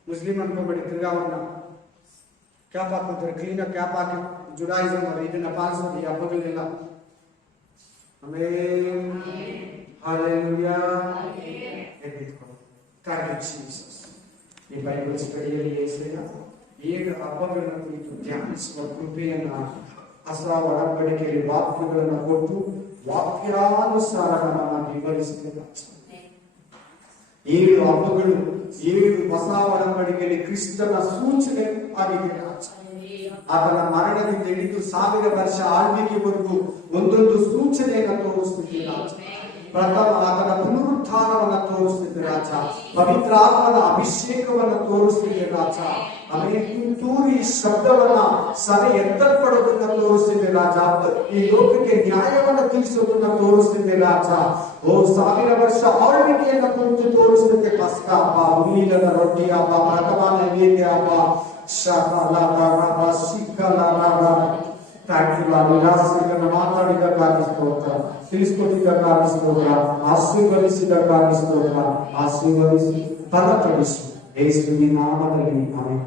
ಮುಸ್ಲಿಂ ಅನ್ಕೋಬೇಡಿ, ತಿರ್ಗಾ ಅವ್ರನ್ನ ಕ್ಯಾಪ್ ಹಾಕೊಂತಾರೆ. ಕ್ಲೀನ್ ಆಗಿ ಕ್ಯಾಪ್ ಹಾಕಿ ಜುಡಾಯಿಸಂ ಅವರು ಇದನ್ನ ಪಾಲಿಸೋದು ಈ ಹಬ್ಬಗಳೆಲ್ಲ. ಈ ಬೈಬಲ್ ಸ್ಟಡಿಯಲ್ಲಿ ಏಸಯ್ಯ 7 ಹಬ್ಬಗಳನ್ನ ಕುರಿತು ಧ್ಯಾನಿಸುವ ಕೃಪೆಯನ್ನ ಹೊಸ ಒಡಂಬಡಿಕೆಯಲ್ಲಿ ವಾಕ್ಯಗಳನ್ನು ಕೊಟ್ಟು ವಾಕ್ಯಾನುಸಾರ ನಮ್ಮನ್ನು ವಿವರಿಸುತ್ತಿದ್ದ 7 ಹಬ್ಬಗಳು, 7 ಹೊಸ ಒಡಂಬಡಿಕೆಯಲ್ಲಿ ಕ್ರಿಸ್ತನ ಸೂಚನೆ ಆಗಿದೆ. ಆತನ ಮರಣದಿಂದ ಹಿಡಿದು 1000 ವರ್ಷ ಆಳ್ವಿಕೆವರೆಗೂ ಒಂದೊಂದು ಸೂಚನೆಯನ್ನು ತೋರಿಸುತ್ತಿದ್ದೀರ. ಪ್ರಥಮ ಆತನ ಪುನರುತ್ಥಾನವನ್ನು ತೋರಿಸುತ್ತಿದ್ದ ರಾಜ, ಪವಿತ್ರಾತ್ಮನ ಅಭಿಷೇಕವನ್ನು ತೋರಿಸುತ್ತಿದ್ದ ರಾಜ, ಆಮೇಲೆ ತೂರಿ ಶಬ್ದವನ್ನ ಸಭೆ ಎತ್ತಲ್ಪಡೋದನ್ನ ತೋರಿಸ್ತಿದ್ದೆ ರಾಜ, ಈ ಲೋಕಕ್ಕೆ ನ್ಯಾಯವನ್ನು ತಿಳಿಸೋದನ್ನ ತೋರಿಸ್ತಿದ್ದೆ ರಾಜ. 1000 ವರ್ಷ ಆಳ್ವಿಕೆಯನ್ನ ಕುರಿತು ತೋರಿಸ್ತಿದ್ದೆ. ಪಸ್ಕ ಹಬ್ಬ, ಹುಳಿಯಿಲ್ಲದ ರೊಟ್ಟಿ ಹಬ್ಬ, ಪ್ರಥಮ ನೈವೇದ್ಯ ಹಬ್ಬ, ಮಾತಾಡಿದ್ದಕ್ಕಾಗಿ ಸ್ತೋತ್ರ, ತಿಳಿಸ್ಕೊಟ್ಟಿದ್ದಕ್ಕಾಗಿ ಸ್ತೋತ್ರ, ಆಶೀರ್ವದಿಸಿದ್ದಕ್ಕಾಗಿ ಸ್ತೋತ್ರ. ಆಶೀರ್ವದಿಸಿ ಫಲ ತೋರಿಸು ಯೇಸುವಿನ ನಾಮದಲ್ಲಿ. ಆಮೆನ್.